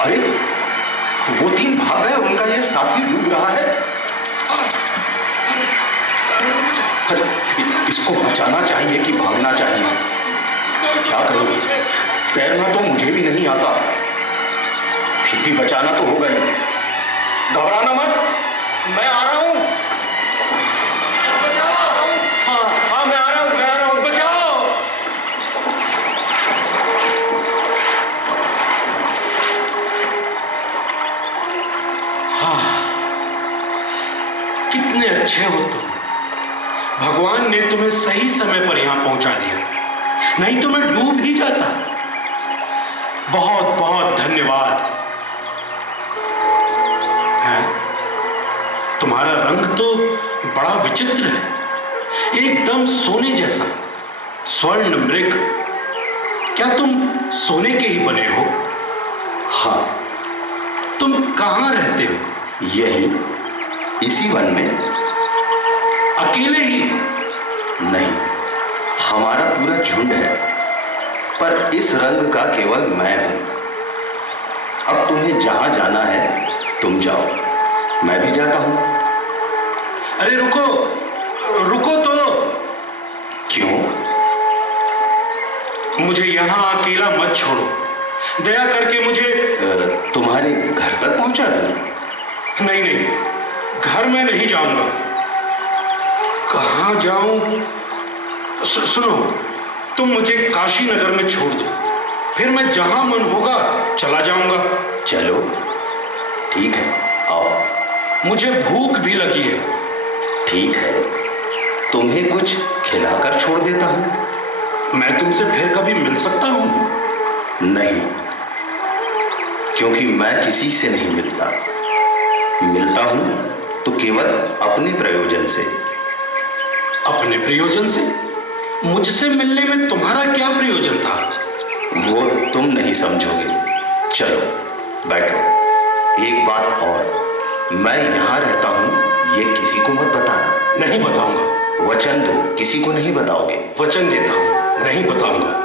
अरे वो तीन भाग गए, उनका ये साथी डूब रहा है। अरे इसको बचाना चाहिए कि भागना चाहिए? क्या करूं? तैरना तो मुझे भी नहीं आता, फिर भी बचाना तो होगा ही। घबराना मत, मैं आ रहा हूं। हाँ मैं आ रहा हूं, बचाओ। हाँ, कितने अच्छे हो तुम। भगवान ने तुम्हें सही समय पर यहां पहुंचा दिया, नहीं तो मैं डूब ही जाता। बहुत बहुत धन्यवाद। है तुम्हारा रंग तो बड़ा विचित्र है, एकदम सोने जैसा, स्वर्ण मृग। क्या तुम सोने के ही बने हो? हाँ। तुम कहां रहते हो? यही इसी वन में। अकेले ही? नहीं, हमारा पूरा झुंड है, पर इस रंग का केवल मैं हूं। अब तुम्हें जहां जाना है तुम जाओ, मैं भी जाता हूं। अरे रुको, रुको तो। क्यों? मुझे यहां अकेला मत छोड़ो, दया करके मुझे तुम्हारे घर तक पहुंचा दूं? नहीं नहीं, घर में नहीं जाऊंगा। कहां जाऊं? सुनो, तुम मुझे काशी नगर में छोड़ दो, फिर मैं जहां मन होगा चला जाऊंगा। चलो ठीक है, आओ। मुझे भूख भी लगी है। ठीक है, तुम्हें कुछ खिलाकर छोड़ देता हूं। मैं तुमसे फिर कभी मिल सकता हूं? नहीं, क्योंकि मैं किसी से नहीं मिलता। मिलता हूं तो केवल अपने प्रयोजन से। अपने प्रयोजन से? मुझसे मिलने में तुम्हारा क्या प्रयोजन था? वो तुम नहीं समझोगे। चलो बैठो। एक बात और, मैं यहां रहता हूं ये किसी को मत बताना। नहीं बताऊंगा। वचन दो, किसी को नहीं बताओगे? वचन देता हूं, नहीं बताऊंगा।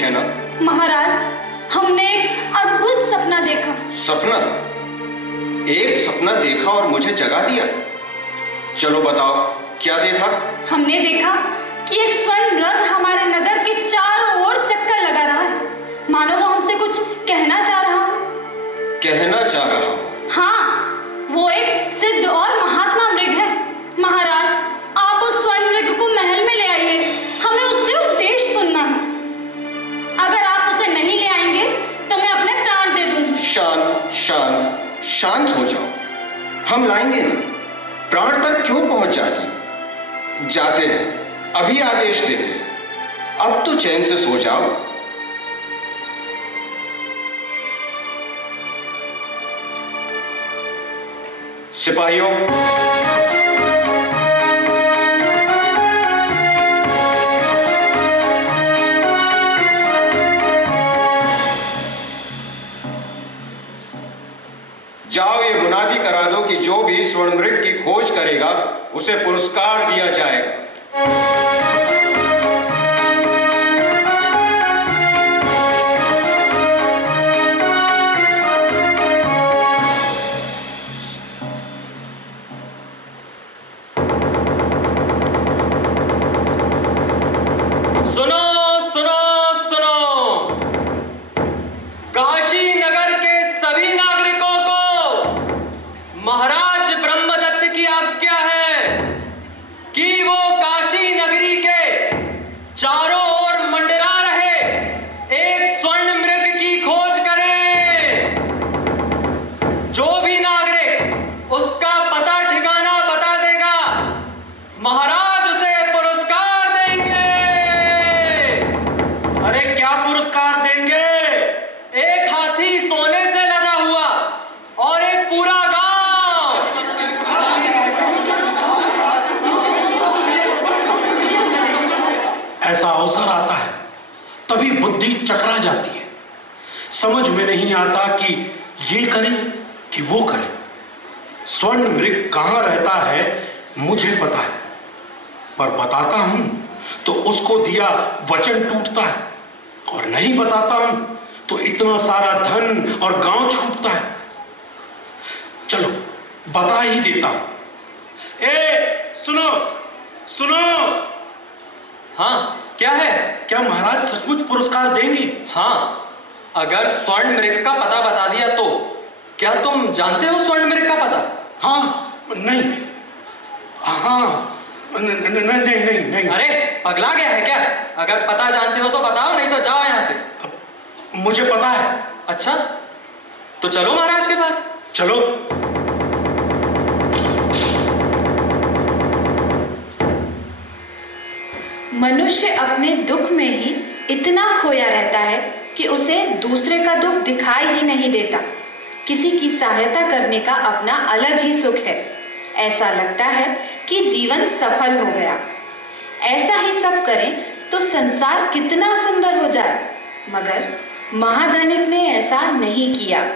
है ना? महाराज, हमने एक अद्भुत सपना देखा। सपना? एक सपना देखा और मुझे जगा दिया? चलो बताओ, क्या देखा? हमने देखा कि एक स्वर्ण रथ हमारे नगर के चारों ओर चक्कर लगा रहा है, मानो वो हमसे कुछ कहना चाह रहा हो। कहना चाह रहा हो? हाँ, वो एक सिद्ध और महात्मा मृग है। महाराज, आप उस स्वर्ण मृग को महल में ले आइए, हमें उससे उपदेश सुनना है। अगर आप उसे नहीं ले आएंगे तो मैं अपने प्राण दे दूंगी। शांत हो जाओ, हम लाएंगे ना। प्राण तक क्यों पहुंच जाते हैं, अभी आदेश देते हैं। अब तो चैन से सो जाओ। सिपाहियों, जाओ ये मुनादी करा दो कि जो भी स्वर्ण मृग की खोज करेगा उसे पुरस्कार दिया जाएगा। ऐसा अवसर आता है तभी बुद्धि चकरा जाती है। समझ में नहीं आता कि ये करें कि वो करें। स्वर्ण मृग कहाँ रहता है मुझे पता है, पर बताता हूं तो उसको दिया वचन टूटता है, और नहीं बताता हूं तो इतना सारा धन और गांव छूटता है। चलो बता ही देता हूं। सुनो सुनो। हाँ, क्या है? क्या महाराज सचमुच पुरस्कार देंगे? हाँ, अगर स्वर्ण मृग का पता बता दिया तो। क्या तुम जानते हो स्वर्ण मृग का पता? हाँ, नहीं, हाँ, नहीं। अरे पगला गया है क्या? अगर पता जानते हो तो बताओ, नहीं तो जाओ यहां से। मुझे पता है। अच्छा, तो चलो महाराज के पास। चलो। मनुष्य अपने दुख में ही इतना खोया रहता है कि उसे दूसरे का दुख दिखाई ही नहीं देता। किसी की सहायता करने का अपना अलग ही सुख है। ऐसा लगता है कि जीवन सफल हो गया। ऐसा ही सब करें तो संसार कितना सुंदर हो जाए, मगर महाधनिक ने ऐसा नहीं किया।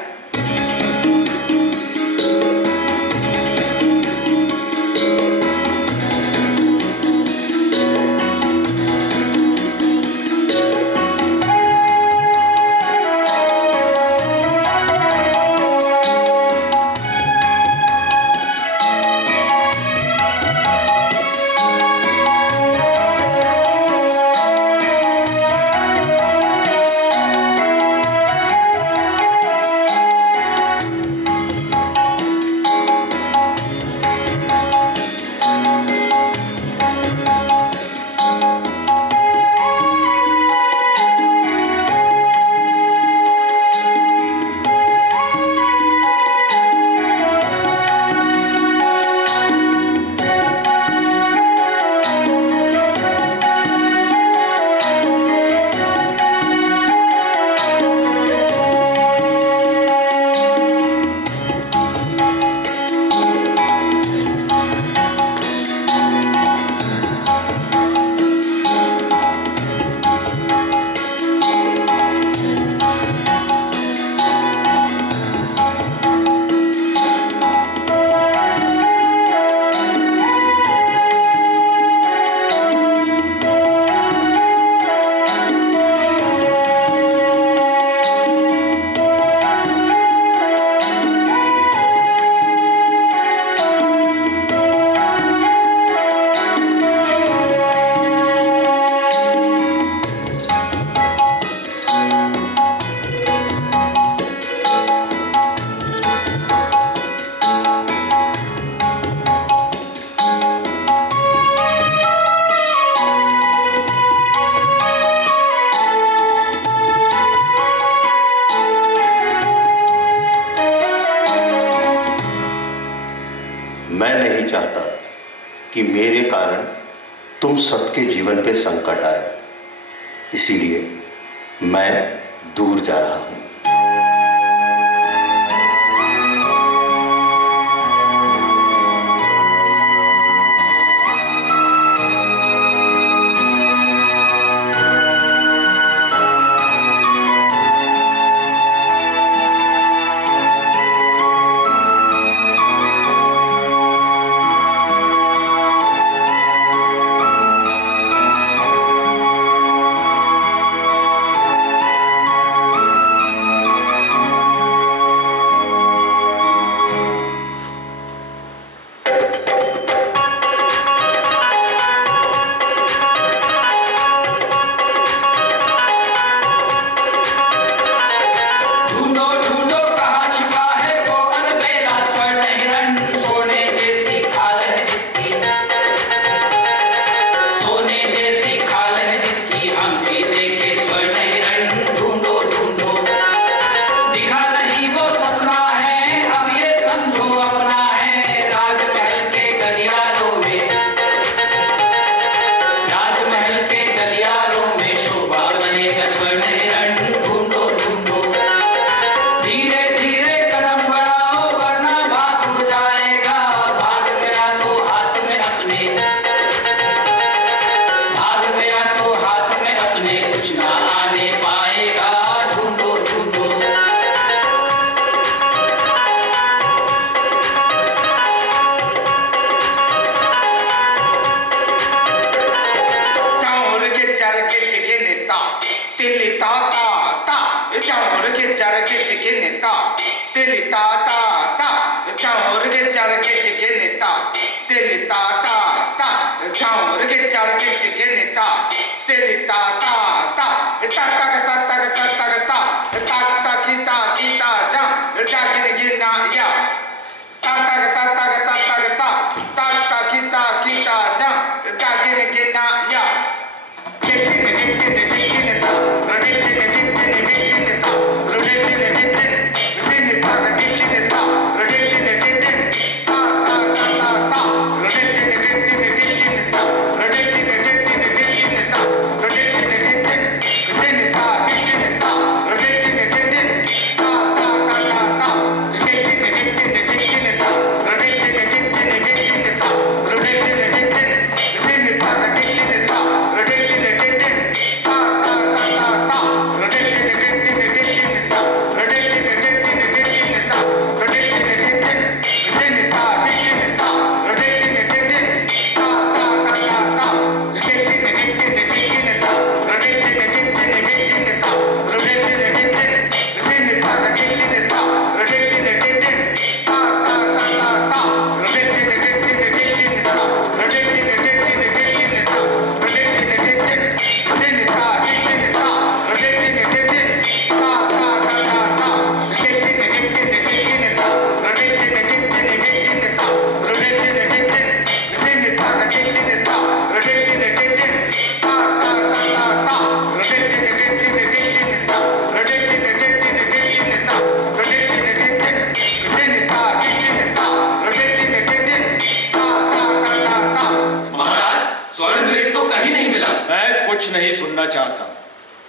चाहता कि मेरे कारण तुम सबके जीवन पे संकट आए, इसीलिए मैं दूर जा रहा हूं।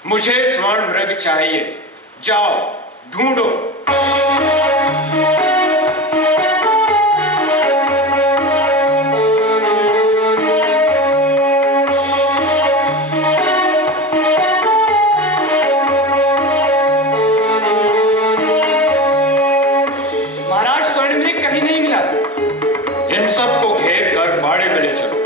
मुझे स्वर्ण मृग चाहिए, जाओ ढूंढो। महाराज स्वर्ण मृग कहीं नहीं मिला। इन सबको घेर कर बाड़े में ले चलो।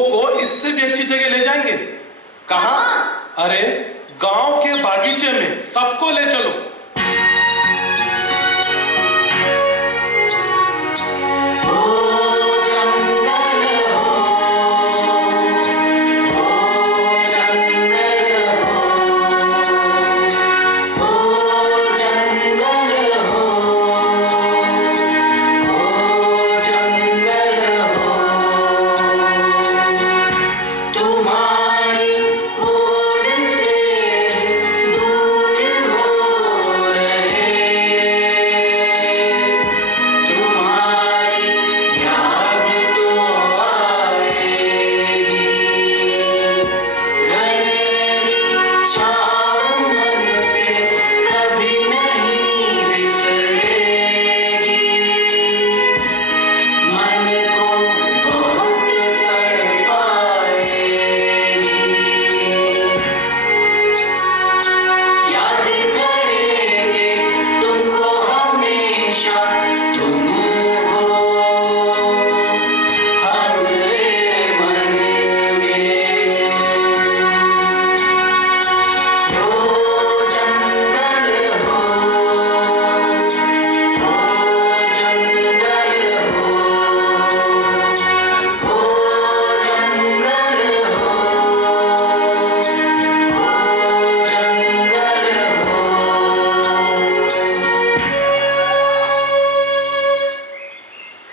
लोगों को इससे भी अच्छी जगह ले जाएंगे। कहाँ? अरे गांव के बागीचे में सबको ले चलो।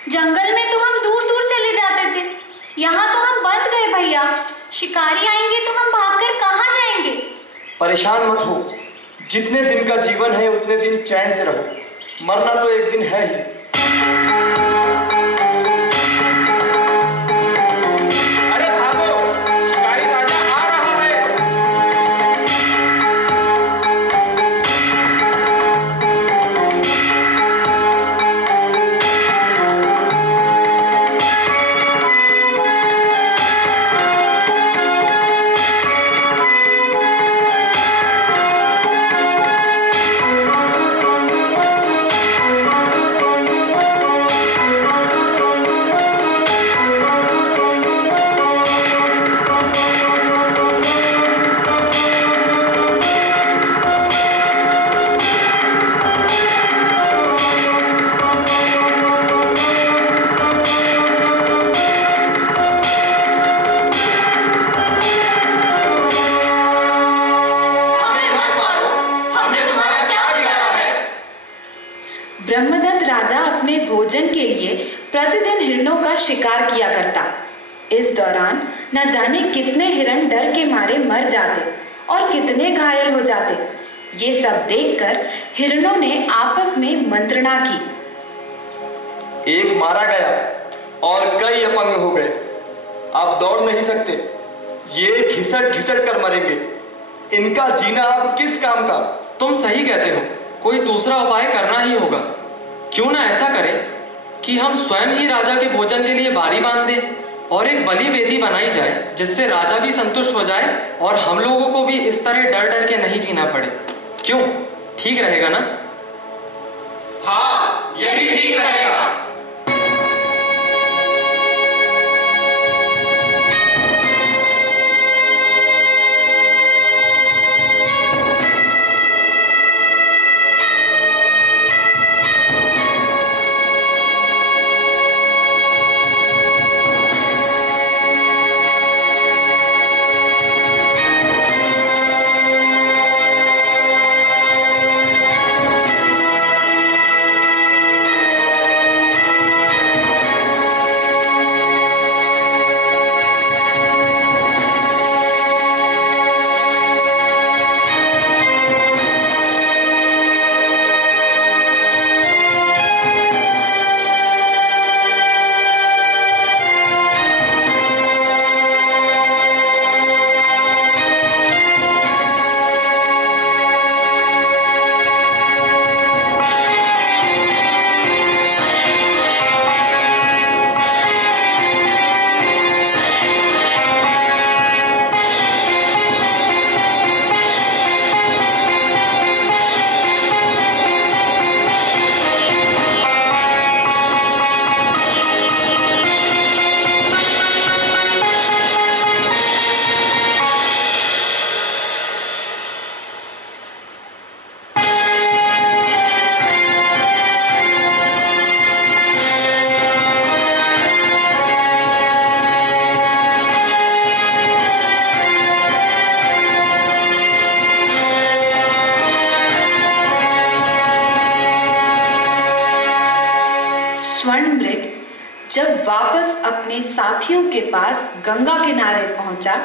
जंगल में तो हम दूर दूर चले जाते थे, यहाँ तो हम बंद गए भैया। शिकारी आएंगे तो हम भागकर कहाँ जाएंगे? परेशान मत हो, जितने दिन का जीवन है उतने दिन चैन से रहो, मरना तो एक दिन है ही। अरे भागो, शिकारी राजा आ रहा है। ब्रह्मदत्त राजा अपने भोजन के लिए प्रतिदिन हिरणों का शिकार किया करता। इस दौरान न जाने कितने हिरण डर के मारे मर जाते और कितने घायल हो जाते। ये सब देखकर हिरणों ने आपस में मंत्रणा की। एक मारा गया और कई अपंग हो गए, आप दौड़ नहीं सकते, ये घिसट घिसट कर मरेंगे, इनका जीना अब किस काम का? तुम सही कहते हो, कोई दूसरा उपाय करना ही होगा। क्यों ना ऐसा करें कि हम स्वयं ही राजा के भोजन के लिए बारी बांध दें और एक बलि वेदी बनाई जाए, जिससे राजा भी संतुष्ट हो जाए और हम लोगों को भी इस तरह डर डर के नहीं जीना पड़े। क्यों, ठीक रहेगा ना? हाँ, यही ठीक रहेगा। जब वापस अपने साथियों के पास गंगा किनारे पहुंचा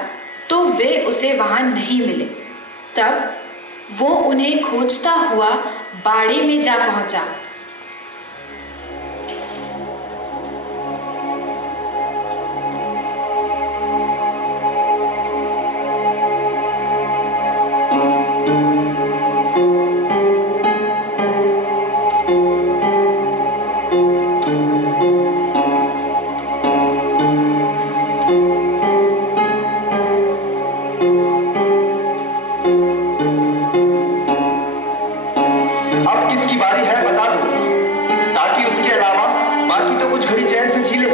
तो वे उसे वहां नहीं मिले। तब वो उन्हें खोजता हुआ बाड़े में जा पहुंचा। अब किसकी बारी है बता दो, ताकि उसके अलावा बाकी तो कुछ घड़ी चैन से जी ले।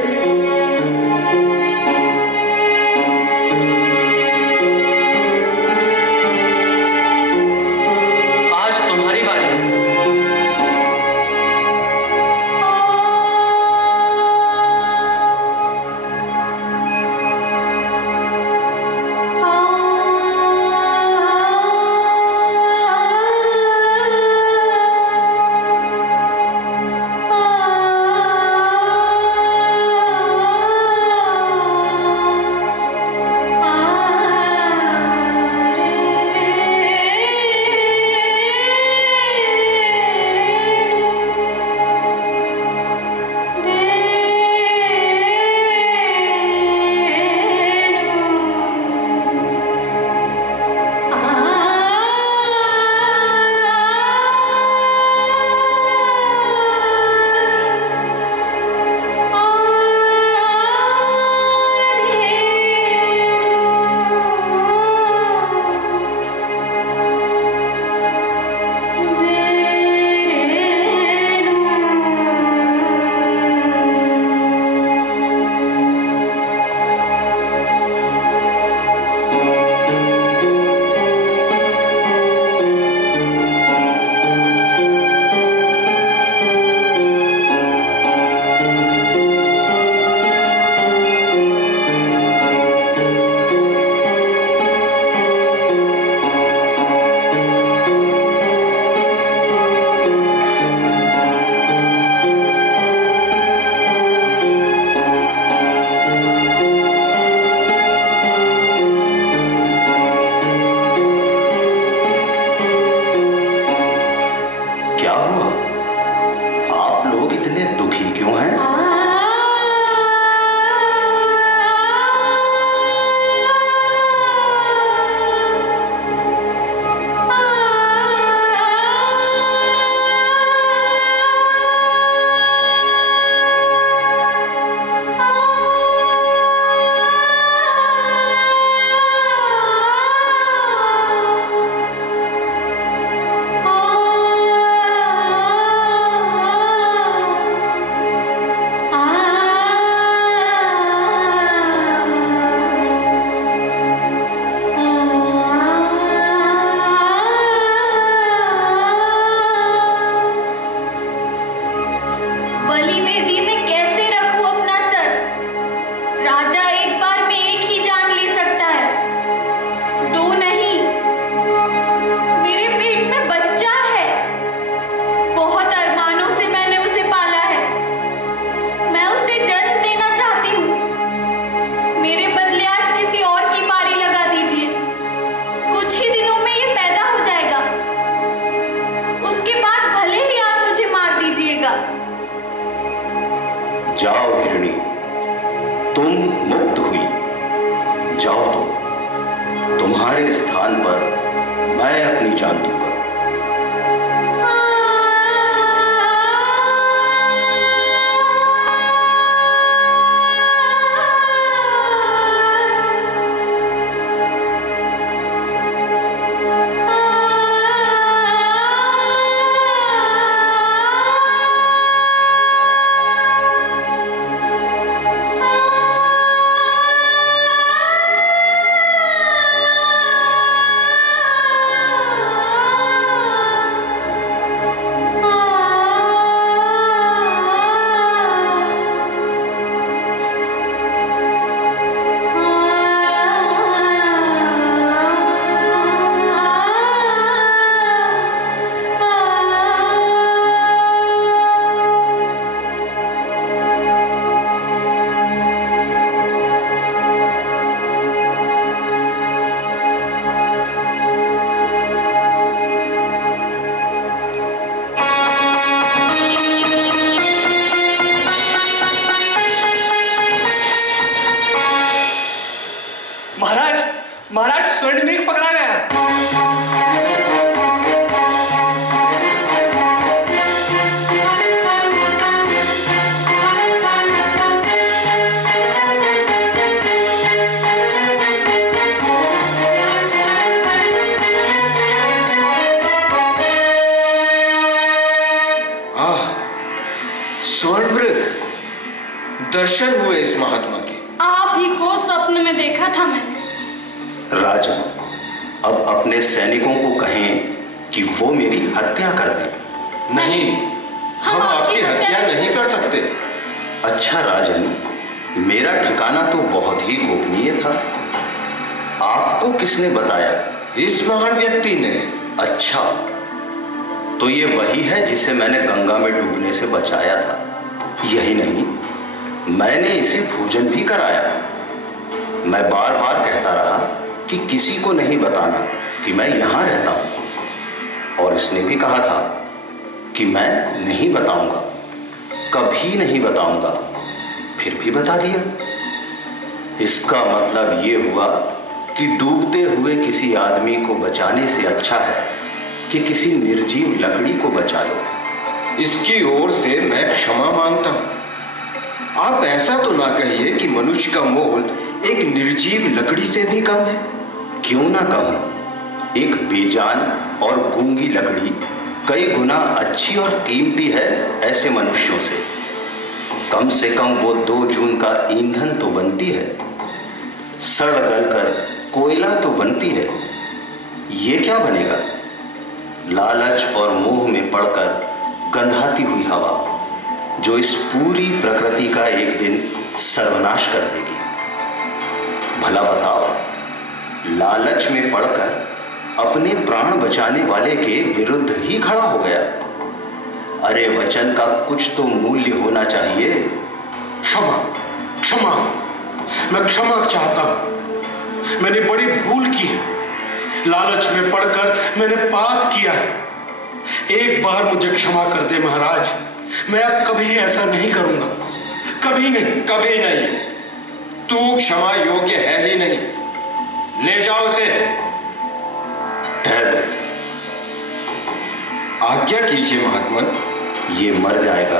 आज तुम्हारी बारी है। क्या हुआ? आप लोग इतने दुखी क्यों हैं? बलि वेदी में कैसे रखूं अपना सर? राजा एक बार में एक ही जान ले सकता है, दो नहीं। मेरे पेट में बच्चा है, बहुत अरमानों से मैंने उसे पाला है। मैं उसे जन्म देना चाहती हूँ। मेरे बदले आज किसी और की बारी लगा दीजिए। कुछ ही दिनों में ये पैदा हो जाएगा। उसके बाद भले ही आप मुझे मार दीजिएगा। जाओ हिरणी, तुम मुक्त हुई। जाओ तुम्हारे स्थान पर मैं अपनी जान दूंगा। महाराज महाराज स्वर्ण मृग पकड़ा गया। स्वर्णमृग, दर्शन हुए इस महात्मा के। आप ही को स्वप्न में देखा था मैंने। राजन, अब अपने सैनिकों को कहें कि वो मेरी हत्या कर दें। नहीं, हम आपकी हत्या नहीं कर सकते। अच्छा राजन, मेरा ठिकाना तो बहुत ही गोपनीय था। आपको किसने बताया? इस महान व्यक्ति ने। अच्छा, तो ये वही है जिसे मैंने गंगा में डूबने से बचाया था। यही नहीं, मैंने इसे भोजन भी कराया। मैं बार बार कहता रहा कि किसी को नहीं बताना कि मैं यहाँ रहता हूँ, और इसने भी कहा था कि मैं नहीं बताऊंगा, कभी नहीं बताऊंगा, फिर भी बता दिया। इसका मतलब ये हुआ कि डूबते हुए किसी आदमी को बचाने से अच्छा है कि किसी निर्जीव लकड़ी को बचा लो। इसकी ओर से मैं क्षमा मांगता हूं। आप ऐसा तो ना कहिए कि मनुष्य का मोल एक निर्जीव लकड़ी से भी कम है। क्यों ना कहूं, एक बेजान और गूंगी लकड़ी कई गुना अच्छी और कीमती है ऐसे मनुष्यों से कम वो 2 जून का ईंधन तो बनती है, सड़ गल कर कोयला तो बनती है। ये क्या बनेगा? लालच और मोह में पड़कर गंधाती हुई हवा, जो इस पूरी प्रकृति का एक दिन सर्वनाश कर देगी। भला बताओ, लालच में पड़कर अपने प्राण बचाने वाले के विरुद्ध ही खड़ा हो गया। अरे वचन का कुछ तो मूल्य होना चाहिए। क्षमा क्षमा, मैं क्षमा चाहता हूं। मैंने बड़ी भूल की है। लालच में पड़कर मैंने पाप किया है। एक बार मुझे क्षमा कर दे महाराज, मैं अब कभी ऐसा नहीं करूंगा, कभी नहीं। कभी नहीं। तू क्षमा योग्य है ही नहीं। ले जाओ उसे। ठहरो, आज्ञा कीजिए महात्मन। ये मर जाएगा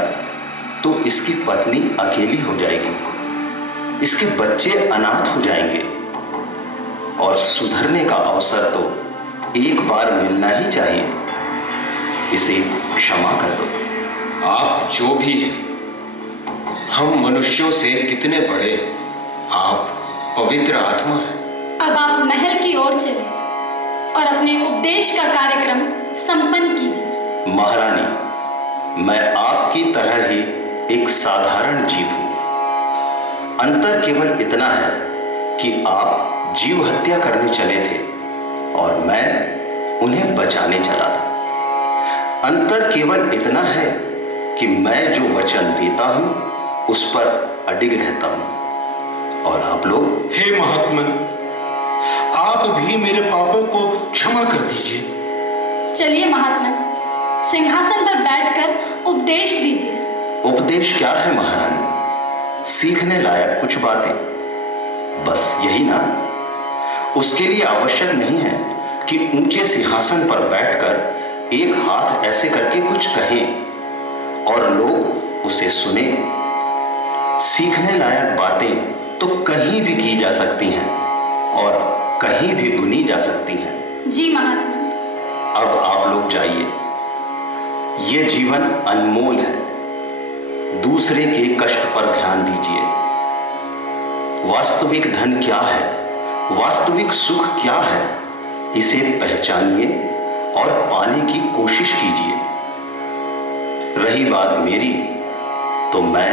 तो इसकी पत्नी अकेली हो जाएगी, इसके बच्चे अनाथ हो जाएंगे, और सुधरने का अवसर तो एक बार मिलना ही चाहिए। इसे क्षमा कर दो। आप जो भी हैं, हम मनुष्यों से कितने बड़े, आप पवित्र आत्मा हैं। अब आप महल की ओर चले और अपने उपदेश का कार्यक्रम संपन्न कीजिए। महारानी, मैं आपकी तरह ही एक साधारण जीव हूं। अंतर केवल इतना है कि आप जीव हत्या करने चले थे और मैं उन्हें बचाने चला था। अंतर केवल इतना है कि मैं जो वचन देता हूं उस पर अडिग रहता हूं, और आप लोग। हे महात्मन, आप भी मेरे पापों को क्षमा कर दीजिए। चलिए महात्मन, सिंहासन पर बैठकर उपदेश दीजिए। उपदेश क्या है महारानी? सीखने लायक कुछ बातें, बस यही ना? उसके लिए आवश्यक नहीं है कि ऊंचे सिंहासन पर बैठकर एक हाथ ऐसे करके कुछ कहें और लोग उसे सुने। सीखने लायक बातें तो कहीं भी की जा सकती हैं और कहीं भी बुनी जा सकती हैं। जी महात्मा। अब आप लोग जाइए। ये जीवन अनमोल है, दूसरे के कष्ट पर ध्यान दीजिए। वास्तविक धन क्या है, वास्तविक सुख क्या है, इसे पहचानिए और पाने की कोशिश कीजिए। रही बात मेरी, तो मैं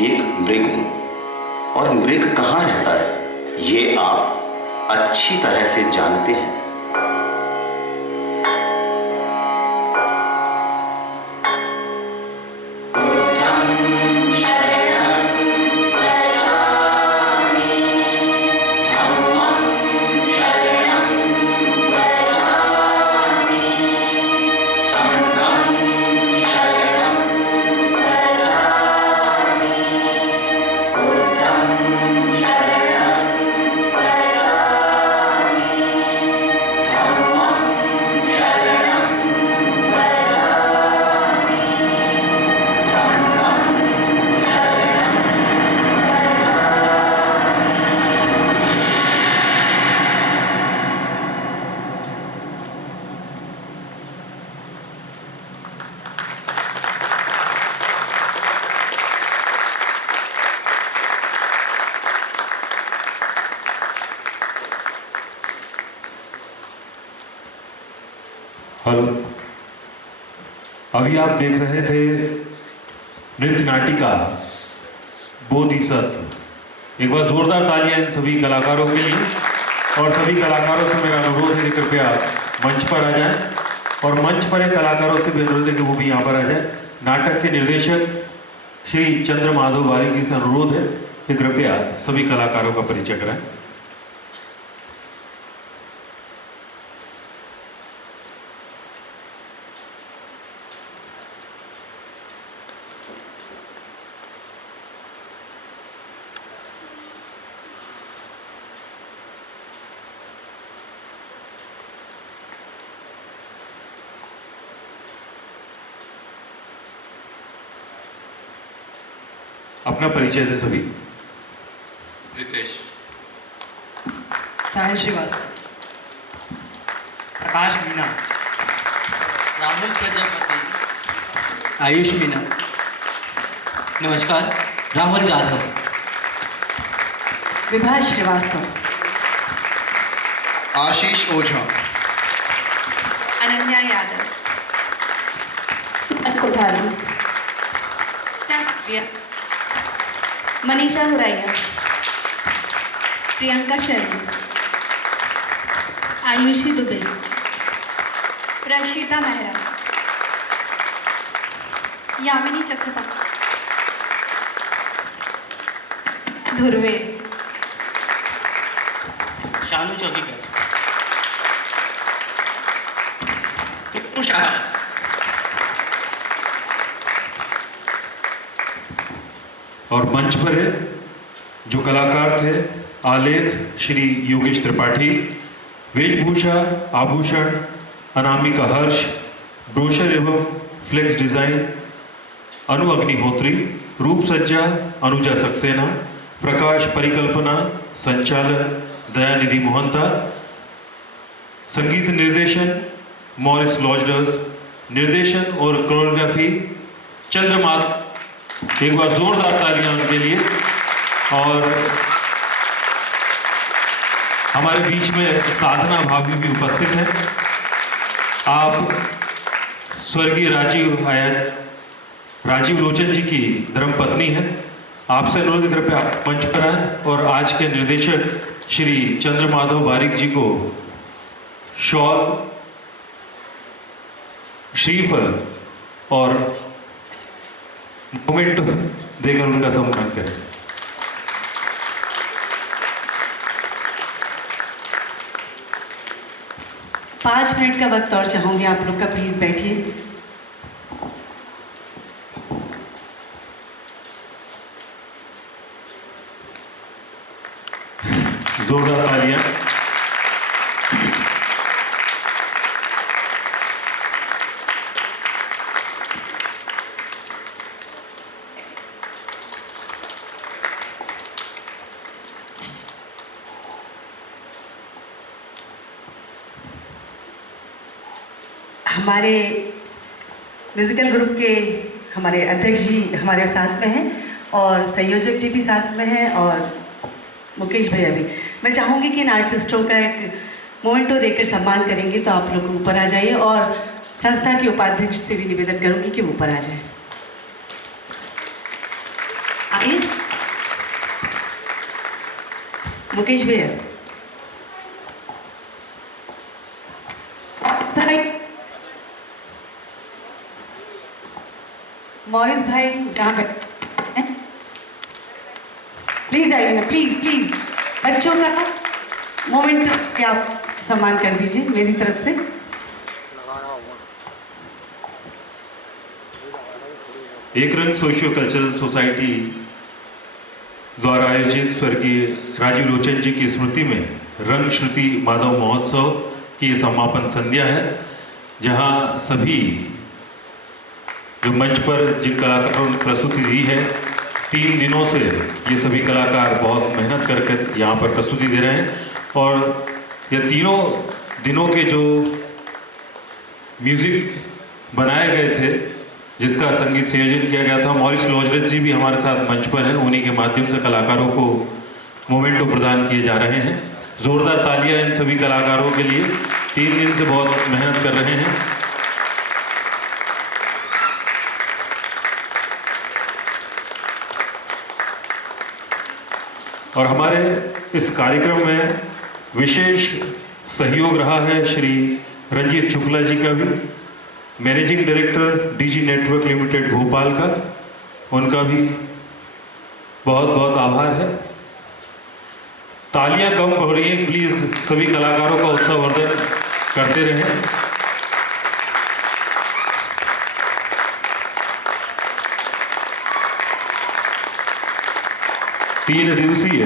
एक मृग हूं, और मृग कहाँ रहता है ये आप अच्छी तरह से जानते हैं। हेलो, अभी आप देख रहे थे नृत्य नाटिका बोधिसत्व। एक बार जोरदार तालियां इन सभी कलाकारों के लिए। और सभी कलाकारों से मेरा अनुरोध है कि कृपया मंच पर आ जाएं और मंच पर एक कलाकारों से भी अनुरोध है कि वो भी यहाँ पर आ जाएं। नाटक के निर्देशक श्री चंद्र माधव बारिक जी से अनुरोध है कि कृपया सभी कलाकारों का परिचय कराएं। अपना परिचय दें सभी। रितेश, साहिल श्रीवास्तव, प्रकाश मीना, राहुल प्रजापति, आयुष मीना, नमस्कार, राहुल जाधव, विभा श्रीवास्तव, आशीष ओझा, अनन्या यादव, सुमन कोठारी, मनीषा हुरैया, प्रियंका शर्मा, आयुषी दुबे, रशिता मेहरा, यामिनी चक्रवर्ती, ध्रुवे, शानू चौधरी, और मंच पर है जो कलाकार थे आलेख श्री योगेश त्रिपाठी, वेशभूषा आभूषण अनामिका हर्ष, ब्रोशर एवं फ्लेक्स डिजाइन अनु अग्निहोत्री, रूप सज्जा अनुजा सक्सेना, प्रकाश परिकल्पना संचालन दयानिधि मोहंता, संगीत निर्देशन मॉरिस लॉजडर्स, निर्देशन और कोरियोग्राफी चंद्रमाधव। एक बार जोरदार तालियां उनके लिए। और हमारे बीच में साधना भाभी भी उपस्थित है। आप स्वर्गीय राजीव लोचन जी की धर्मपत्नी हैं। आपसे अनुरोध कृपया आप मंच पर आएं और आज के निर्देशक श्री चंद्र माधव बारिक जी को शॉल, श्रीफल और मोमेंट देकर उनका सम्मान करें। पाँच मिनट का वक्त और चाहूंगी आप लोग का, प्लीज बैठिए। जोरदार तालियां। हमारे म्यूजिकल ग्रुप के हमारे अध्यक्ष जी हमारे साथ में हैं और संयोजक जी भी साथ में हैं और मुकेश भैया भी। मैं चाहूँगी कि इन आर्टिस्टों का एक मोमेंटो देकर सम्मान करेंगे, तो आप लोग ऊपर आ जाइए और संस्था के उपाध्यक्ष से भी निवेदन करूँगी कि वो ऊपर आ जाए। आइए मुकेश भैया। मॉरिस भाई जहाँ पे प्लीज आइए ना, प्लीज प्लीज बच्चों का मोमेंट पे आप सम्मान कर दीजिए मेरी तरफ से। एक रंग सोशियो कल्चरल सोसाइटी द्वारा आयोजित स्वर्गीय राजीव लोचन जी की स्मृति में रंग श्रुति माधव महोत्सव की समापन संध्या है, जहां सभी जो मंच पर जिन कलाकारों ने प्रस्तुति दी है, 3 दिनों से ये सभी कलाकार बहुत मेहनत करके यहाँ पर प्रस्तुति दे रहे हैं। और ये तीनों दिनों के जो म्यूज़िक बनाए गए थे, जिसका संगीत संयोजन किया गया था, मॉरिस लॉजरस जी भी हमारे साथ मंच पर हैं। उन्हीं के माध्यम से कलाकारों को मोमेंटो प्रदान किए जा रहे हैं। जोरदार तालियां इन सभी कलाकारों के लिए 3 दिन से बहुत मेहनत कर रहे हैं। और हमारे इस कार्यक्रम में विशेष सहयोग रहा है श्री रंजीत शुक्ला जी का भी, managing director DG network limited Bhopal का, उनका भी बहुत बहुत आभार है। तालियां कम हो रही हैं, प्लीज सभी कलाकारों का उत्साहवर्धन करते रहें। तीन दिवसीय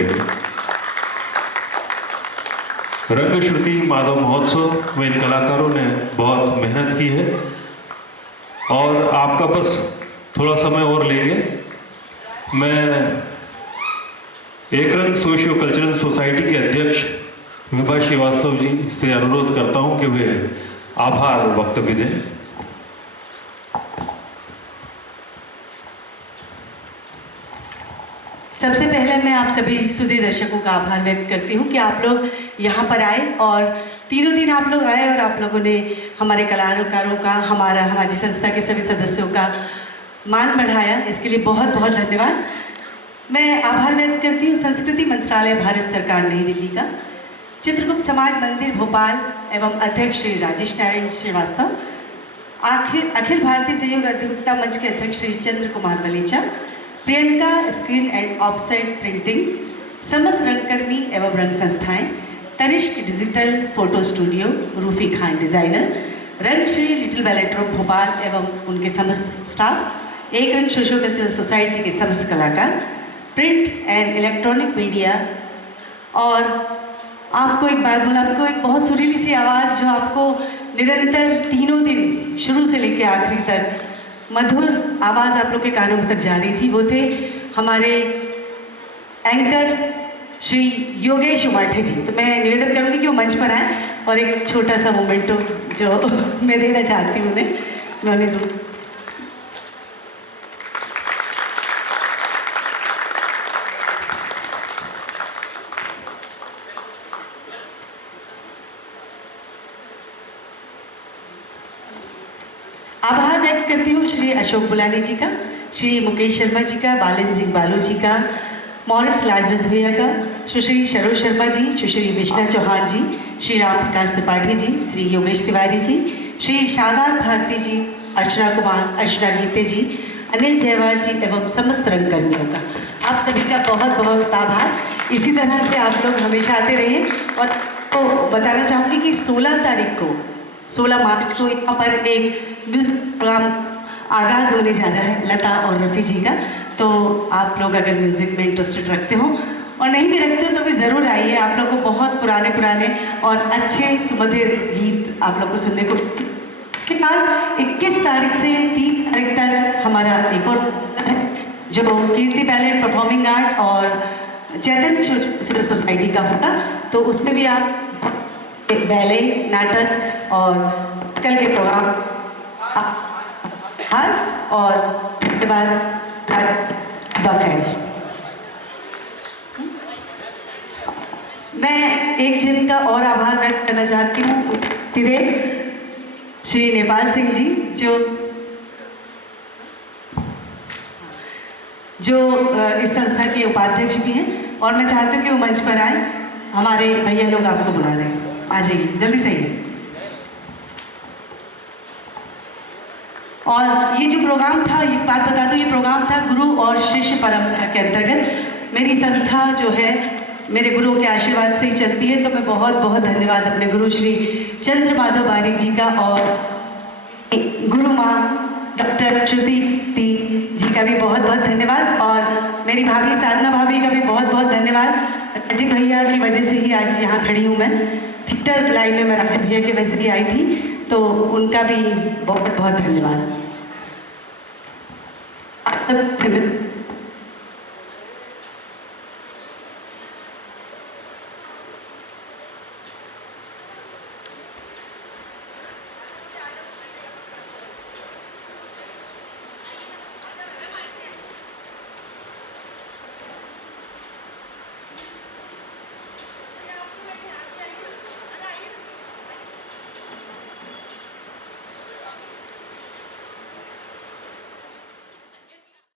रंगश्रुति माधव महोत्सव में इन कलाकारों ने बहुत मेहनत की है और आपका बस थोड़ा समय और लेंगे। मैं एक रंग सोशियो कल्चरल सोसाइटी के अध्यक्ष विभा श्रीवास्तव जी से अनुरोध करता हूं कि वे आभार वक्तव्य दें। सबसे पहले मैं आप सभी सुधी दर्शकों का आभार व्यक्त करती हूँ कि आप लोग यहाँ पर आए और तीनों दिन आप लोग आए और आप लोगों ने हमारे कलाकारों का, हमारी संस्था के सभी सदस्यों का मान बढ़ाया। इसके लिए बहुत बहुत धन्यवाद। मैं आभार व्यक्त करती हूँ संस्कृति मंत्रालय भारत सरकार नई दिल्ली का, चित्रगुप्त समाज मंदिर भोपाल एवं अध्यक्ष श्री राजेश नारायण श्रीवास्तव, अखिल भारतीय सहयोग अधिवक्ता मंच के अध्यक्ष Shri Chandra Kumar Walecha, Priyanka screen and offset printing, समस्त रंगकर्मी एवं रंग संस्थाएं, Tanishq digital photo studio, Rufi Khan designer, Rangshri little ballet troupe Bhopal एवं उनके समस्त स्टाफ, एक रंग सोशो कल्चरल सोसाइटी के समस्त कलाकार, प्रिंट एंड इलेक्ट्रॉनिक मीडिया। और आपको एक बात बोला, आपको एक बहुत सुरीली सी आवाज़ जो आपको निरंतर तीनों दिन शुरू से लेकर आखिरी तक मधुर आवाज़ आप लोग के कानों तक जा रही थी, वो थे हमारे एंकर श्री योगेश उमाठे जी। तो मैं निवेदन करूँगी कि वो मंच पर आए और एक छोटा सा मोमेंटो जो मैं देना चाहती हूँ उन्हें, मैं उन्हें दूँ। आभार व्यक्त करती हूँ श्री अशोक बुलानी जी का, श्री मुकेश शर्मा जी का, बालन सिंह बालू जी का, मॉरिस लाजरस भैया का, सुश्री सरोज शर्मा जी, सुश्री विष्णा चौहान जी, श्री राम प्रकाश त्रिपाठी जी, श्री योगेश तिवारी जी, श्री शादात भारती जी, अर्चना कुमार, अर्चना गीते जी, अनिल जयवार जी एवं समस्त रंगकर्मियों का आप सभी का बहुत बहुत आभार। इसी तरह से आप लोग हमेशा आते रहिए। और तो बताना चाहूँगी कि 16 मार्च को यहाँ पर एक म्यूजिक प्रोग्राम आगाज़ होने जा रहा है लता और रफ़ी जी का। तो आप लोग अगर म्यूज़िक में इंटरेस्टेड रखते हो और नहीं भी रखते हो तो भी ज़रूर आइए। आप लोग को बहुत पुराने और अच्छे सुमधुर गीत आप लोग को सुनने को। इसके बाद 21 तारीख से 3 तारीख तक हमारा एक और है जो कीर्ति पैलेट परफॉर्मिंग आर्ट और चैतन्य सोसाइटी का होगा। तो उसमें भी आप बैले, नाटक और कल के प्रोग्राम और उसके बाद मैं एक जन का और आभार व्यक्त करना चाहती हूँ, श्री नेपाल सिंह जी जो इस संस्था के उपाध्यक्ष भी हैं। और मैं चाहती हूँ कि वो मंच पर आए। हमारे भैया लोग आपको बुला रहे हैं, आ जाइए जल्दी से आइए। और ये जो प्रोग्राम था, ये बात बता दूँ, ये प्रोग्राम था गुरु और शिष्य परंपरा के अंतर्गत। मेरी संस्था जो है मेरे गुरुओं के आशीर्वाद से ही चलती है। तो मैं बहुत बहुत धन्यवाद अपने गुरु श्री चंद्र माधव बारिक जी का और गुरु माँ डॉक्टर श्रुति जी का भी बहुत बहुत धन्यवाद। और मेरी भाभी साधना भाभी का भी बहुत बहुत धन्यवाद। राजीव भैया की वजह से ही आज यहाँ खड़ी हूँ मैं। थिएटर लाइन में मैं राजीव भैया की वजह से ही आई थी, तो उनका भी बहुत बहुत धन्यवाद।